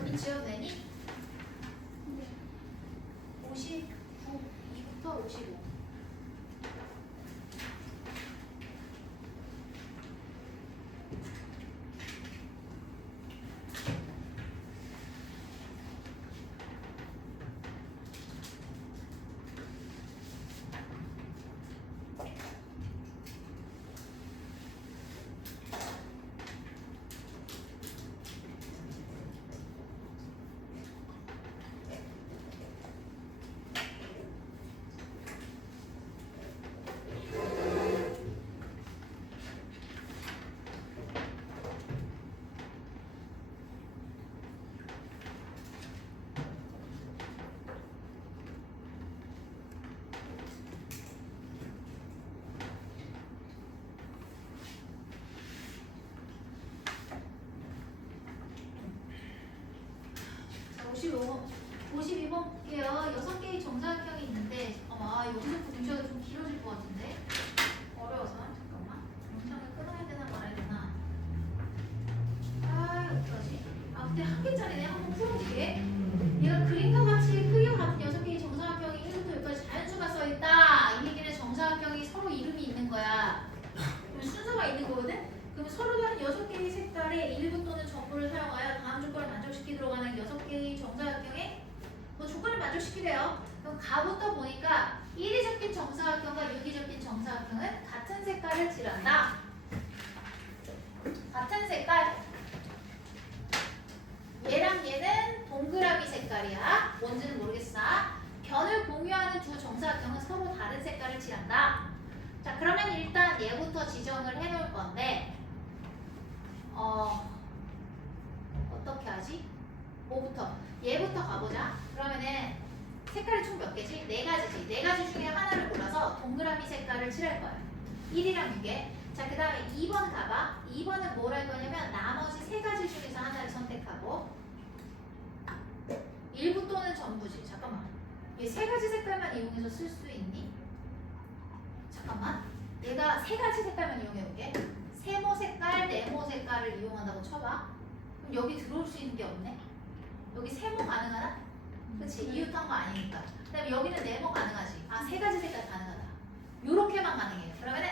여기 지어도 되니? 59, 2부터 55. 가거든? 그럼 서로 다른 6개의 색깔의 일부 또는 전부를 사용하여 다음 조건을 만족시키도록 하는 6개의 정사각형의 조건을 만족시키래요. 그럼 가부터 보니까 1이 적힌 정사각형과 6이 적힌 정사각형은 같은 색깔을 칠한다. 같은 색깔. 얘랑 얘는 동그라미 색깔이야. 뭔지는 모르겠어. 변을 공유하는 두 정사각형은 서로 다른 색깔을 칠한다. 자, 그러면 일단 얘부터 지정을 해놓을 건데 어떻게 하지? 뭐부터? 얘부터 가보자. 그러면은 색깔이 총 몇 개지? 4가지지. 4가지 중에 하나를 골라서 동그라미 색깔을 칠할 거야. 1이랑 6개. 자, 그 다음에 2번 가봐. 2번은 뭘 할 거냐면 나머지 3가지 중에서 하나를 선택하고 일부 또는 전부지. 잠깐만. 얘 3가지 색깔만 이용해서 쓸 수 있니? 잠깐만. 얘가 3가지 색깔만 이용해볼게. 세모 색깔, 네모 색깔을 이용한다고 쳐봐. 그럼 여기 들어올 수 있는 게 없네. 여기 세모 가능하나? 그치? 이웃한 거 아니니까. 그 다음에 여기는 네모 가능하지. 아, 3가지 색깔 가능하다. 요렇게만 가능해요. 그러면은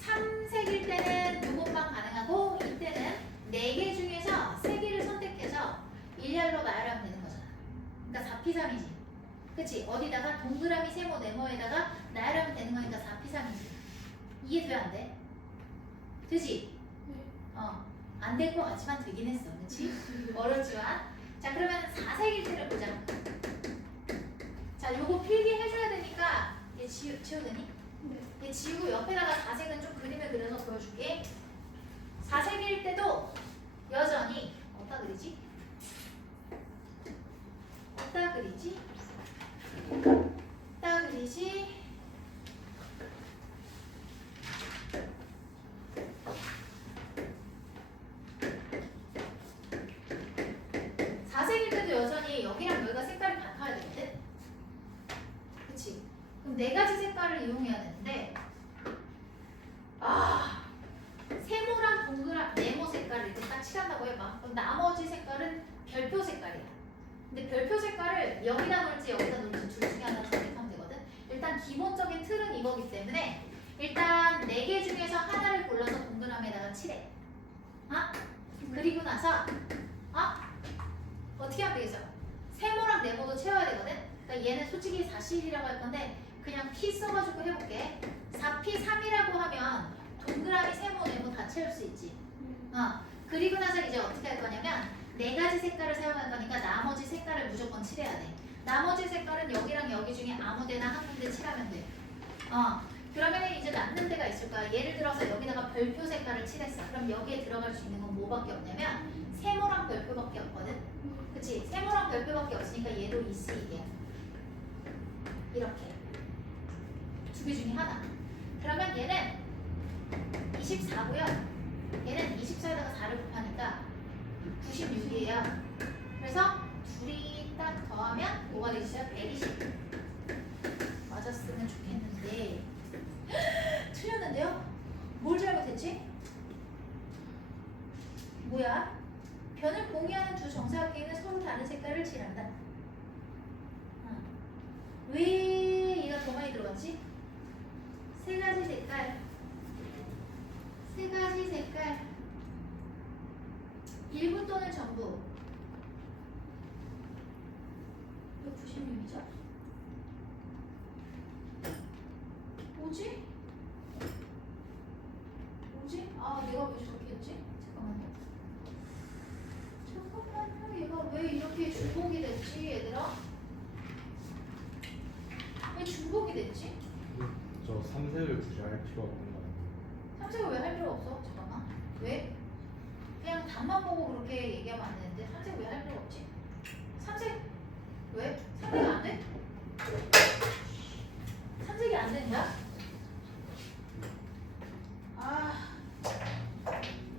3색일 때는 요것만 가능하고 이때는 4개 중에서 3개를 선택해서 일렬로 나열하면 되는 거잖아. 그러니까 4P3이지. 그치? 어디다가 동그라미 세모 네모에다가 나열하면 되는 거니까 4P3이지. 이해돼 안 돼? 되지? 안 될 것 같지만 되긴 했어. 그치? 어렵지만. 자, 그러면 4색일 때를 보자. 자, 요거 필기해줘야 되니까 얘 지우더니? 얘 지우고 옆에다가 4색은 좀 그림을 그려서 보여줄게. 4색일 때도 여전히 어디다 그리지? 어디다 그리지? 어디다 그리지? 여전히 여기랑 여기가 색깔이 같아야 되거든? 그치? 그럼 4가지 색깔을 이용해야 되는데 세모랑 동그란 네모 색깔을 이렇게 딱 칠한다고 해봐. 그럼 나머지 색깔은 별표 색깔이야. 근데 별표 색깔을 여기다 놓을지 여기다 놓을지 둘 중에 하나 선택하면 되거든? 일단 기본적인 틀은 이거기 때문에 일단 4개 중에서 하나를 골라서 동그라미에다가 칠해. 그리고 나서 어떻게 하면 되겠어? 세모랑 네모도 채워야 되거든? 그러니까 얘는 솔직히 4C이라고 할 건데 그냥 P 써가지고 해볼게. 4P3이라고 하면 동그라미 세모 네모 다 채울 수 있지. 그리고 나서 이제 어떻게 할 거냐면 4가지 색깔을 사용할 거니까 나머지 색깔을 무조건 칠해야 돼. 나머지 색깔은 여기랑 여기 중에 아무 데나 한 군데 칠하면 돼. 그러면 이제 남는 데가 있을 거야. 예를 들어서 여기다가 별표 색깔을 칠했어. 그럼 여기에 들어갈 수 있는 건 뭐밖에 없냐면 세모랑 별표밖에 없거든? 그치? 세모랑 별표밖에 없으니까 얘도 이스이야. 이렇게 2개 중에 하나. 그러면 얘는 24고요. 얘는 24에다가 4를 곱하니까 96이에요. 그래서 둘이 딱 더하면 뭐가 되겠어요? 120. 맞았으면 좋겠는데 틀렸는데요? 뭘 잘못했지? 뭐야? 변을 공유하는 두 정사각형은 서로 다른 색깔을 칠한다. 왜 얘가 더 많이 들어갔지? 3가지 색깔. 3가지 색깔. 일부 또는 전부. 이거 96이죠? 뭐지? 내가 왜 저렇게 했지? 잠깐만요. 얘가 왜 이렇게 중복이 됐지, 얘들아? 왜 중복이 됐지? 저 3색을 굳이 할 필요 없는 거 아니에요? 3색을 왜 할 필요 없어? 잠깐만. 왜? 그냥 답만 보고 그렇게 얘기하면 안 되는데 3색 왜 할 필요 없지? 3색 왜? 3색이 안 돼? 3색이 안 되는 거야?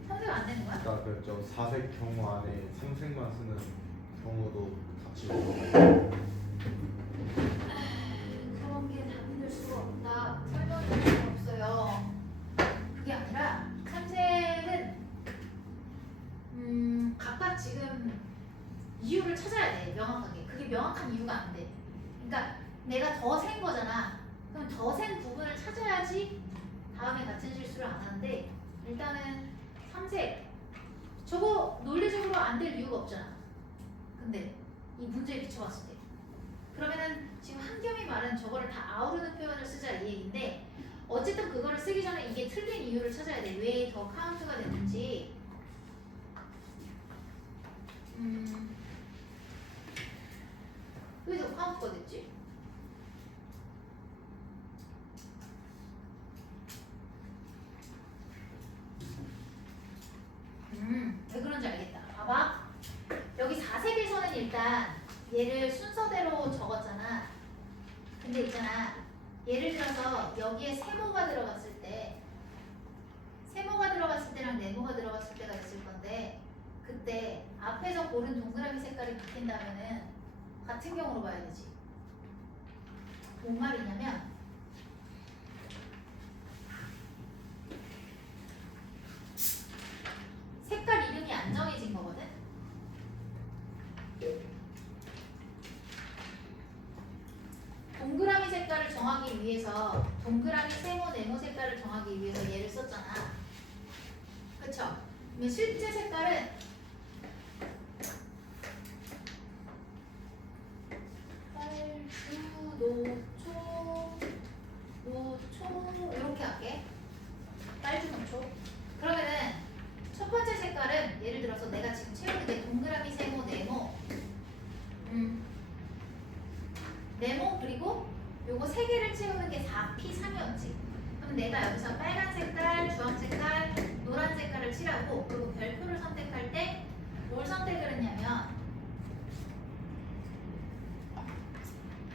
3색 안 되는 거야? 그러니까 저 4색 경우 안에 3색만 쓰는 경우도 같이 오고. 그런 게 답될 수가 없다. 설명할 수가 없어요. 그게 아니라 3색은 각각 지금 이유를 찾아야 돼. 명확하게. 그게 명확한 이유가 안 돼. 그러니까 내가 더 센 거잖아. 그럼 더 센 부분을 찾아야지 다음에 같은 실수를 안 하는데 일단은 삼색. 저거 논리적으로 안 될 이유가 없잖아. 근데 이 문제에 비춰봤을 때. 그러면은 지금 한겸이 말은 저거를 다 아우르는 표현을 쓰자 이 얘기인데 어쨌든 그거를 쓰기 전에 이게 틀린 이유를 찾아야 돼. 왜 더 카운트가 됐는지. 왜 더 카운트가 됐지? 왜 그런지 알겠다. 봐봐. 여기 4색에서는 일단 얘를 순서대로 적었잖아. 근데 있잖아. 예를 들어서 여기에 세모가 들어갔을 때 세모가 들어갔을 때랑 네모가 들어갔을 때가 있을 건데 그때 앞에서 고른 동그라미 색깔이 바뀐다면은 같은 경우로 봐야 되지. 뭔 말이냐면 색깔 이름이 안 정해진 거거든. 동그라미 색깔을 정하기 위해서 동그라미 세모 네모 색깔을 정하기 위해서 얘를 썼잖아. 그쵸? 그러면 실제 색깔은 빨주, 노초 이렇게 할게. 빨주, 노초. 그러면은 첫 번째 색깔은 예를 들어서 내가 지금 채우는데 동그라미 세모 네모 네모 그리고 요거 세 개를 채우는 게 4P3이었지. 그럼 내가 여기서 빨간 색깔, 주황 색깔, 노란 색깔을 칠하고 그리고 별표를 선택할 때 뭘 선택을 했냐면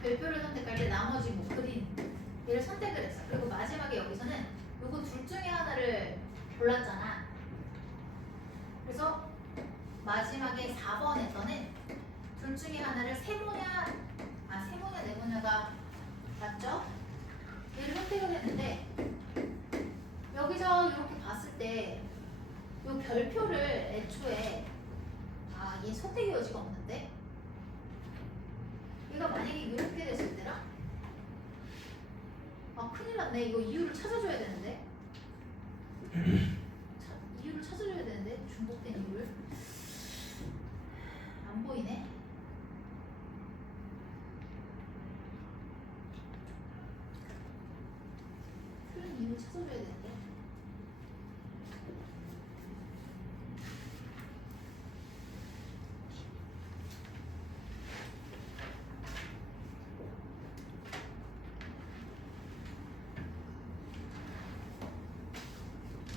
별표를 선택할 때 나머지 뭐 그린 얘를 선택을 했어. 그리고 마지막에 여기서는 요거 둘 중에 하나를 골랐잖아. 그래서 마지막에 4번에서는 둘 중에 하나를 세모냐 네모냐가 맞죠? 얘를 선택을 했는데 여기서 이렇게 봤을 때 이 별표를 애초에 얘 선택의 여지가 없는데 얘가 만약에 이렇게 됐을 때라 큰일 났네. 이거 이유를 찾아줘야 되는데 이유를 찾아줘야 되는데 중복된 이유를 안 보이네. 틀린 이유를 찾아줘야 되는데.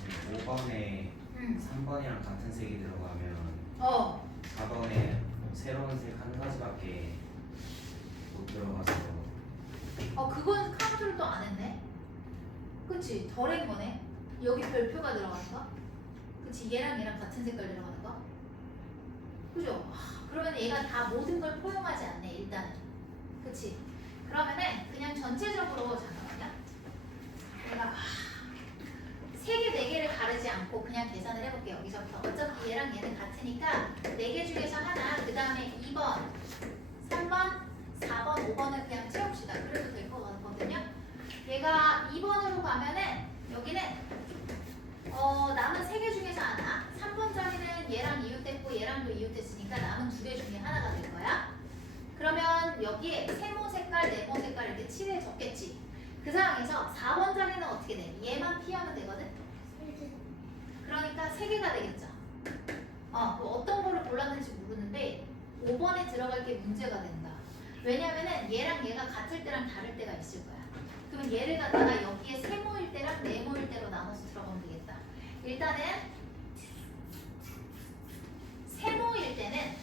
네, 5번에 3번이랑 같은 색이 들어가면 어 4번에 새로운 색 한 가지밖에 못 들어가서 그건 카운트를 또 안 했네. 그치? 덜한 거네. 여기 별표가 들어가는 거. 그치? 얘랑 같은 색깔 들어가는 거. 그죠? 그러면 얘가 다 모든 걸 포용하지 않네 일단은. 그치? 그러면은 그냥 전체적으로 잠깐만요. 내가 3개, 4개를 가르지 않고 그냥 계산을 해볼게요. 여기서부터. 어차피 얘랑 얘는 같으니까 4개 중에서 하나, 그 다음에 2번, 3번, 4번, 5번을 그냥 채웁시다. 그래도 될 것 같거든요. 얘가 2번으로 가면은 여기는 남은 3개 중에서 하나. 3번 자리는 얘랑 이웃됐고 얘랑도 이웃됐으니까 남은 2개 중에 하나가 될 거야. 그러면 여기에 세모 색깔, 네모 색깔 이렇게 칠해 적겠지. 그 상황에서 4번 자리는 어떻게 돼? 얘만 피하면 되거든? 그러니까 3개가 되겠죠. 어떤 거를 골랐는지 모르는데 5번에 들어갈 게 문제가 된다. 왜냐면은 얘랑 얘가 같을 때랑 다를 때가 있을 거야. 그러면 얘를 갖다가 여기에 세모일 때랑 네모일 때로 나눠서 들어가면 되겠다. 일단은 세모일 때는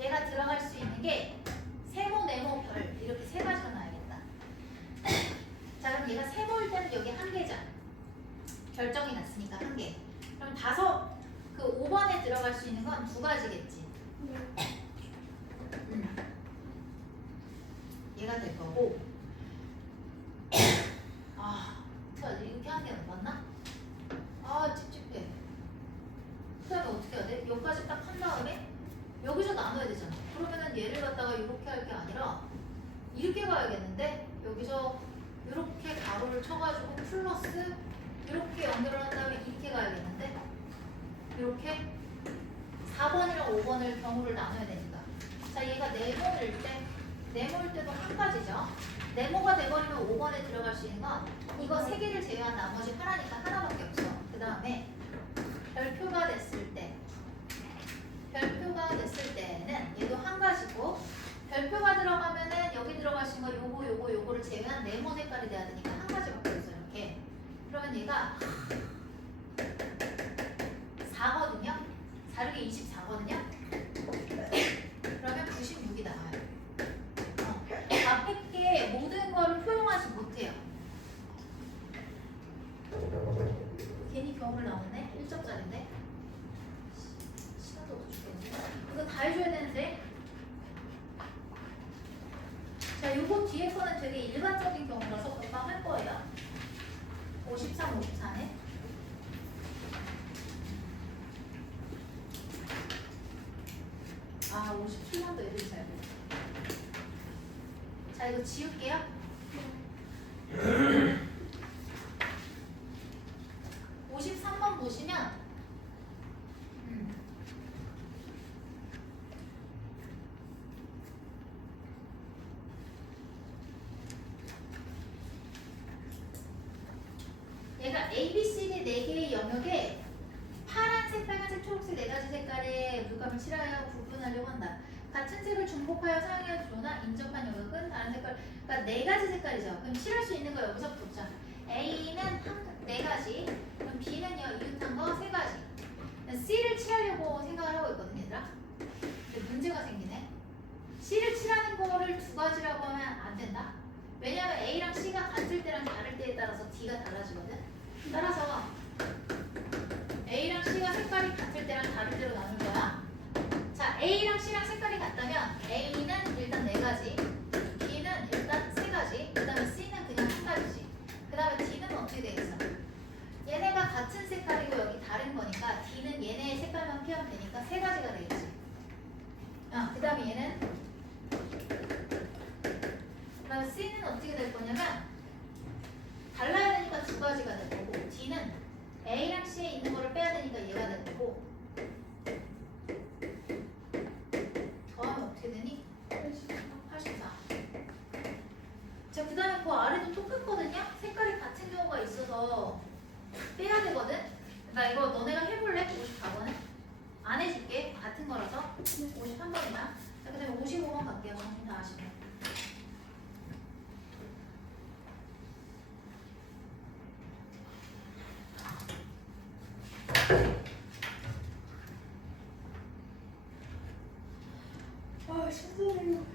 얘가 들어갈 수 있는 게 세모, 네모, 별 이렇게 3가지로 놔야겠다. 자 그럼 얘가 세모일 때는 여기 1개잖아. 결정이 났으니까 1개. 그럼 5번에 들어갈 수 있는 건 2가지겠지. 얘가 될 거고. 어떡하지? 이렇게 하는 게 맞나? 찝찝해. 그 다음에 어떻게 해야 돼? 여기까지 딱 한 다음에 여기서 나눠야 되잖아. 그러면은 얘를 갖다가 이렇게 할 게 아니라 이렇게 가야겠는데 여기서 이렇게 가로를 쳐가지고 플러스 이렇게 연결을 한 다음에 이렇게 가야겠는데 이렇게 4번이랑 5번을 경우를 나눠야 되니까. 자, 얘가 네모일 때도 한 가지죠. 네모가 돼버리면 5번에 들어갈 수 있는 건 이거 3개를 제외한 나머지 하나니까 하나밖에 없어. 그 다음에 별표가 됐을 때는 얘도 한 가지고, 별표가 들어가면은 여기 들어갈 수 있는 거 요거를 제외한 네모 색깔이 돼야 되니까 한 가지밖에 없어. 이렇게. 그러면 얘가 4거든요. 4르기 24거든요. 그러면 96이 나와요. 앞에 게 모든 거를 포용하지 못해요. 괜히 경우를 나오네. 1점짜리인데. 시간도 없어 죽겠네. 이거 다 해줘야 되는데. 자, 요거 뒤에 거는 되게 일반적인 경우라서 금방 할 거예요. 53, 54네. 아, 57번도 애들이 잘 돼. 자, 이거 지울게요. 53번 보시면 얘가 A, B, C, D 4개의 영역에 파란색, 빨간색, 초록색 4가지 색깔의 물감을 칠하여 구분하려고 한다. 같은 색을 중복하여 사용해야 주거나 인접한 영역은 다른 색깔, 그러니까 4가지 색깔이죠. 그럼 칠할 수 있는 거 여기서 보자. A는 4가지, 그럼 B는요, 이웃한 거 3가지. C를 칠하려고 생각을 하고 있거든요, 얘들아. 근데 문제가 생기네. C를 칠하는 거를 2가지라고 하면 안 된다. 왜냐면 A랑 C가 같을 때랑 다를 때에 따라서 D가 달라지거든. 따라서 A랑 C가 색깔이 같을 때랑 다를 때로 나눌 거야. 자, A랑 C랑 색깔이 같다면 A는 일단 4가지, B는 일단 3가지, 그 다음에 C는 그냥 1가지지. 그 다음에 D는 어떻게 되겠어? 얘네가 같은 색깔이고 여기 다른 거니까 D는 얘네의 색깔만 피하면 되니까 3가지가 되겠지. 그 다음에 얘는, 그 다음에 C는 어떻게 될 거냐면 달라야 되니까 2가지가 될 거고, D는 A랑 C에 있는 거를 빼야 되니까 얘가 될 거고, 더하면 어떻게 되니? 84. 자, 그 다음에 그 아래도 똑같거든요? 색깔이 같은 경우가 있어서 빼야 되거든? 나 이거 너네가 해볼래? 54번은? 안 해줄게. 같은 거라서. 53번이야. 자, 그 다음에 55번 갈게요. 정신 다 하시고. 아, 신선해요.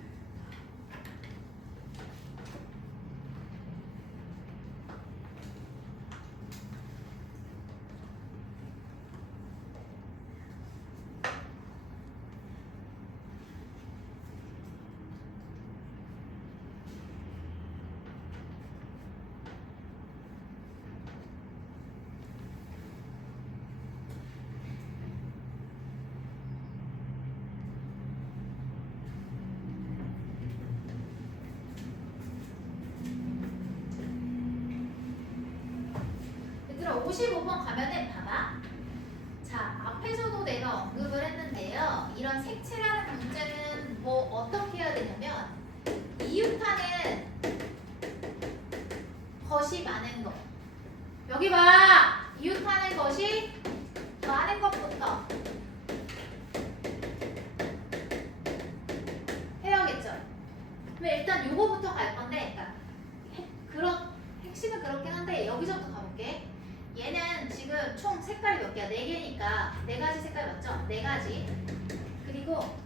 얘들아, 55번 가면은 봐봐. 자, 앞에서도 내가 언급을 했는데요. 이런 색칠하는 문제는 뭐 어떻게 해야 되냐면 이웃하는 것이 많은 거. 여기 봐! 이웃하는 것이 많은 것부터 해야겠죠. 그럼 일단 요거부터 갈 건데, 그러니까 핵심은 그렇긴 한데 여기서부터 가볼게. 얘는 지금 총 색깔이 몇 개야? 4개니까 4가지 색깔 맞죠? 4가지. 그리고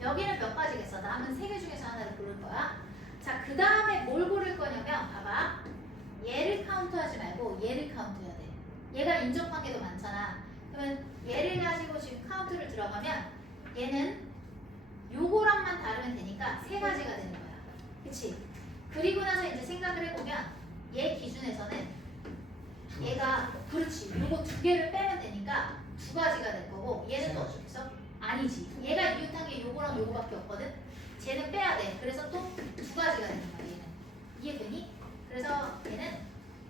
여기는 몇 가지겠어? 남은 3개 중에서 하나를 고를 거야. 자, 그 다음에 뭘 고를 거냐면 봐봐. 얘를 카운트하지 말고 얘를 카운트해야 돼. 얘가 인접한 게 더 많잖아. 그러면 얘를 가지고 지금 카운트를 들어가면 얘는 요거랑만 다르면 되니까 3가지가 되는 거야. 그치? 그리고 나서 이제 생각을 해보면 얘 기준에서는 얘가 그렇지 요거 2개를 빼면 되니까 2가지가 될 거고, 얘는 또 어떻게 써? 아니지. 얘가 이웃한 게 요거랑 요거밖에 없거든. 쟤는 빼야 돼. 그래서 또 2가지가 되는 거야. 얘는 이해되니? 그래서 얘는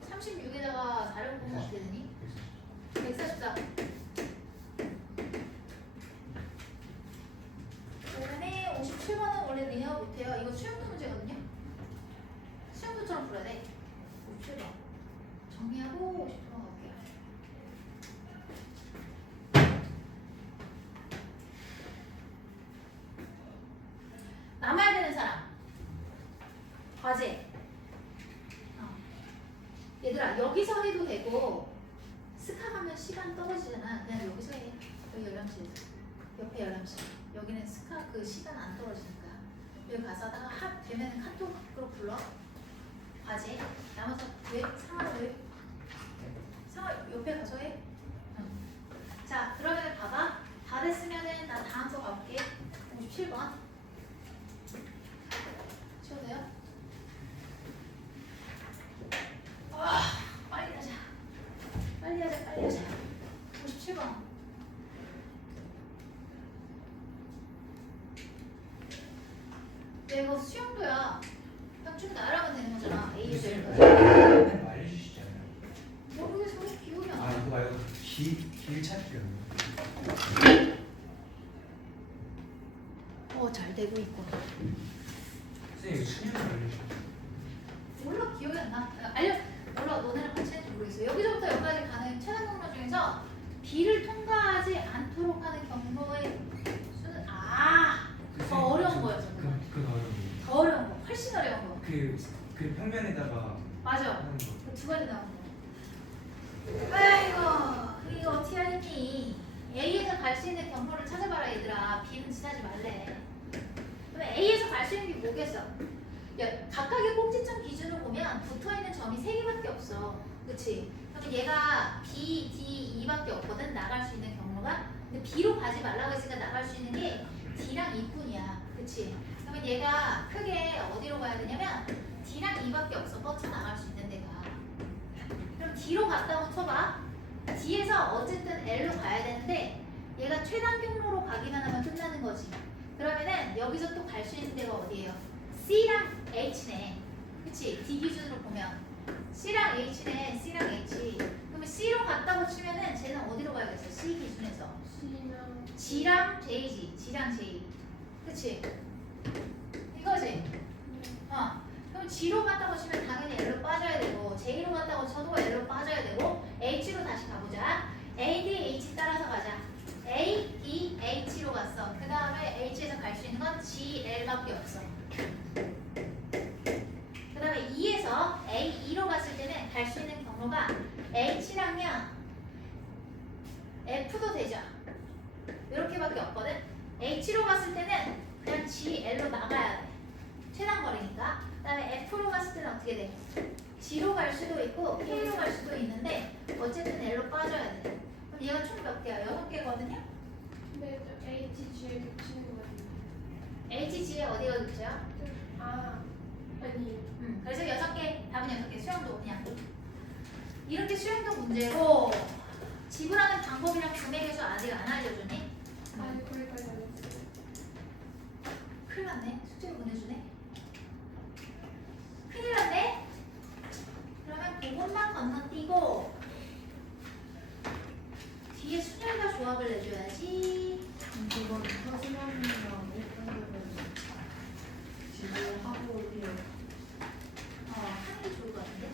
36에다가 4를 보면 어떻게 되니? 144. 보세요. 이거 수영도 문제거든요. 수영도처럼 풀어야 돼. 57번. 정리하고 50번 갈게요. 남아야 되는 사람. 과제. 얘들아 여기서 해도 되고 스카 가면 시간 떨어지잖아. 그냥 여기서 해. 여기 열람실에서. 옆에 열람실. 여기는 스카 그 시간 안 떨어지니까. 여기 가서 하다가 되면 카톡으로 불러. 과제. 남아서 왜? 상황 왜? 상황 옆에 가서 해. 응. 자 그러면 봐봐. 다 됐으면은 나 다음 거 가볼게. 57번. 치워도 돼요? 빨리 하자. 빨리 하자. 빨리 하자. 57번. 이거 수영도야. 그냥 쭉 날아가면 되는 거잖아. A에서 여기까지. 알려주시잖아요. 모르겠어. 기억이 안 나. 아 이거 말고 길 찾기요. 잘 되고 있고. 선생님 이거 수영 알려주시죠. 몰라 기억이 안 나. 몰라 너네랑 같이 했는지 모르겠어. 여기서부터 여기까지 가는 최단 경로 중에서 B를 통과하지 않도록 하는 경로의 수는 더 어려운 거였어. 그 더 어려운 거. 훨씬 어려운 거. 그 평면에다가 맞아. 하는 거. 그 두 가지 나온 거. 아이고 이거 어떻게 하겠니? A에서 갈 수 있는 경로를 찾아봐라 얘들아. B는 지나지 말래. 그럼 A에서 갈 수 있는 게 뭐겠어? 야, 각각의 꼭지점 기준으로 보면 붙어있는 점이 3개밖에 없어. 그치? 그럼 얘가 B, D, E밖에 없거든. 나갈 수 있는 경로가. 근데 B로 가지 말라고 했으니까 나갈 수 있는 게 D랑 E뿐이야. 그치? 그러면 얘가 크게 어디로 가야 되냐면 D랑 E밖에 없어. 뻗쳐나갈 수 있는 데가. 그럼 D로 갔다고 쳐봐. D에서 어쨌든 L로 가야 되는데 얘가 최단 경로로 가기만 하면 끝나는 거지. 그러면은 여기서 또 갈 수 있는 데가 어디예요? C랑 H네. 그치? D 기준으로 보면 C랑 H네. C랑 H. 그러면 C로 갔다고 치면은 쟤는 어디로 가야겠어? C 기준에서 G랑 J지. G랑 J. 그치? 이거지? 그럼 G로 갔다고 치면 당연히 L로 빠져야 되고 J로 갔다고 쳐도 L로 빠져야 되고 H로 다시 가보자. A, D, H 따라서 가자. A, D, H로 갔어. 그 다음에 H에서 갈 수 있는 건 G, L밖에 없어. 그 다음에 E에서 A, E로 갔을 때는 갈 수 있는 경로가 H랑요 F도 되죠. 이렇게밖에 없거든. H로 갔을 때는 그냥 G, L로 나가야 돼. 최단 거리니까. 그 다음에 F로 갔을 때는 어떻게 돼? G로 갈 수도 있고 K로 갈 수도 있는데 어쨌든 L로 빠져야 돼. 그럼 얘가 총 몇 개야? 6개거든요? 근데 저 HG에 붙이는 거 같은데. HG에 어디가 붙여요? 아니. 그래서 6개, 답은 6개. 수영도 그냥. 이렇게 수영도 문제고 지불하는 방법이랑 금액에서 아직 안 알려주네? 아니 거기까지 안 했어요. 큰일 났네. 숙제로 보내주네. 큰일 났네. 그러면 그것만 건너뛰고 뒤에 순열과 조합을 내줘야지. 그건 서승환이랑 일본들은 지도하고 이렇게 하는 게 좋을 것 같은데.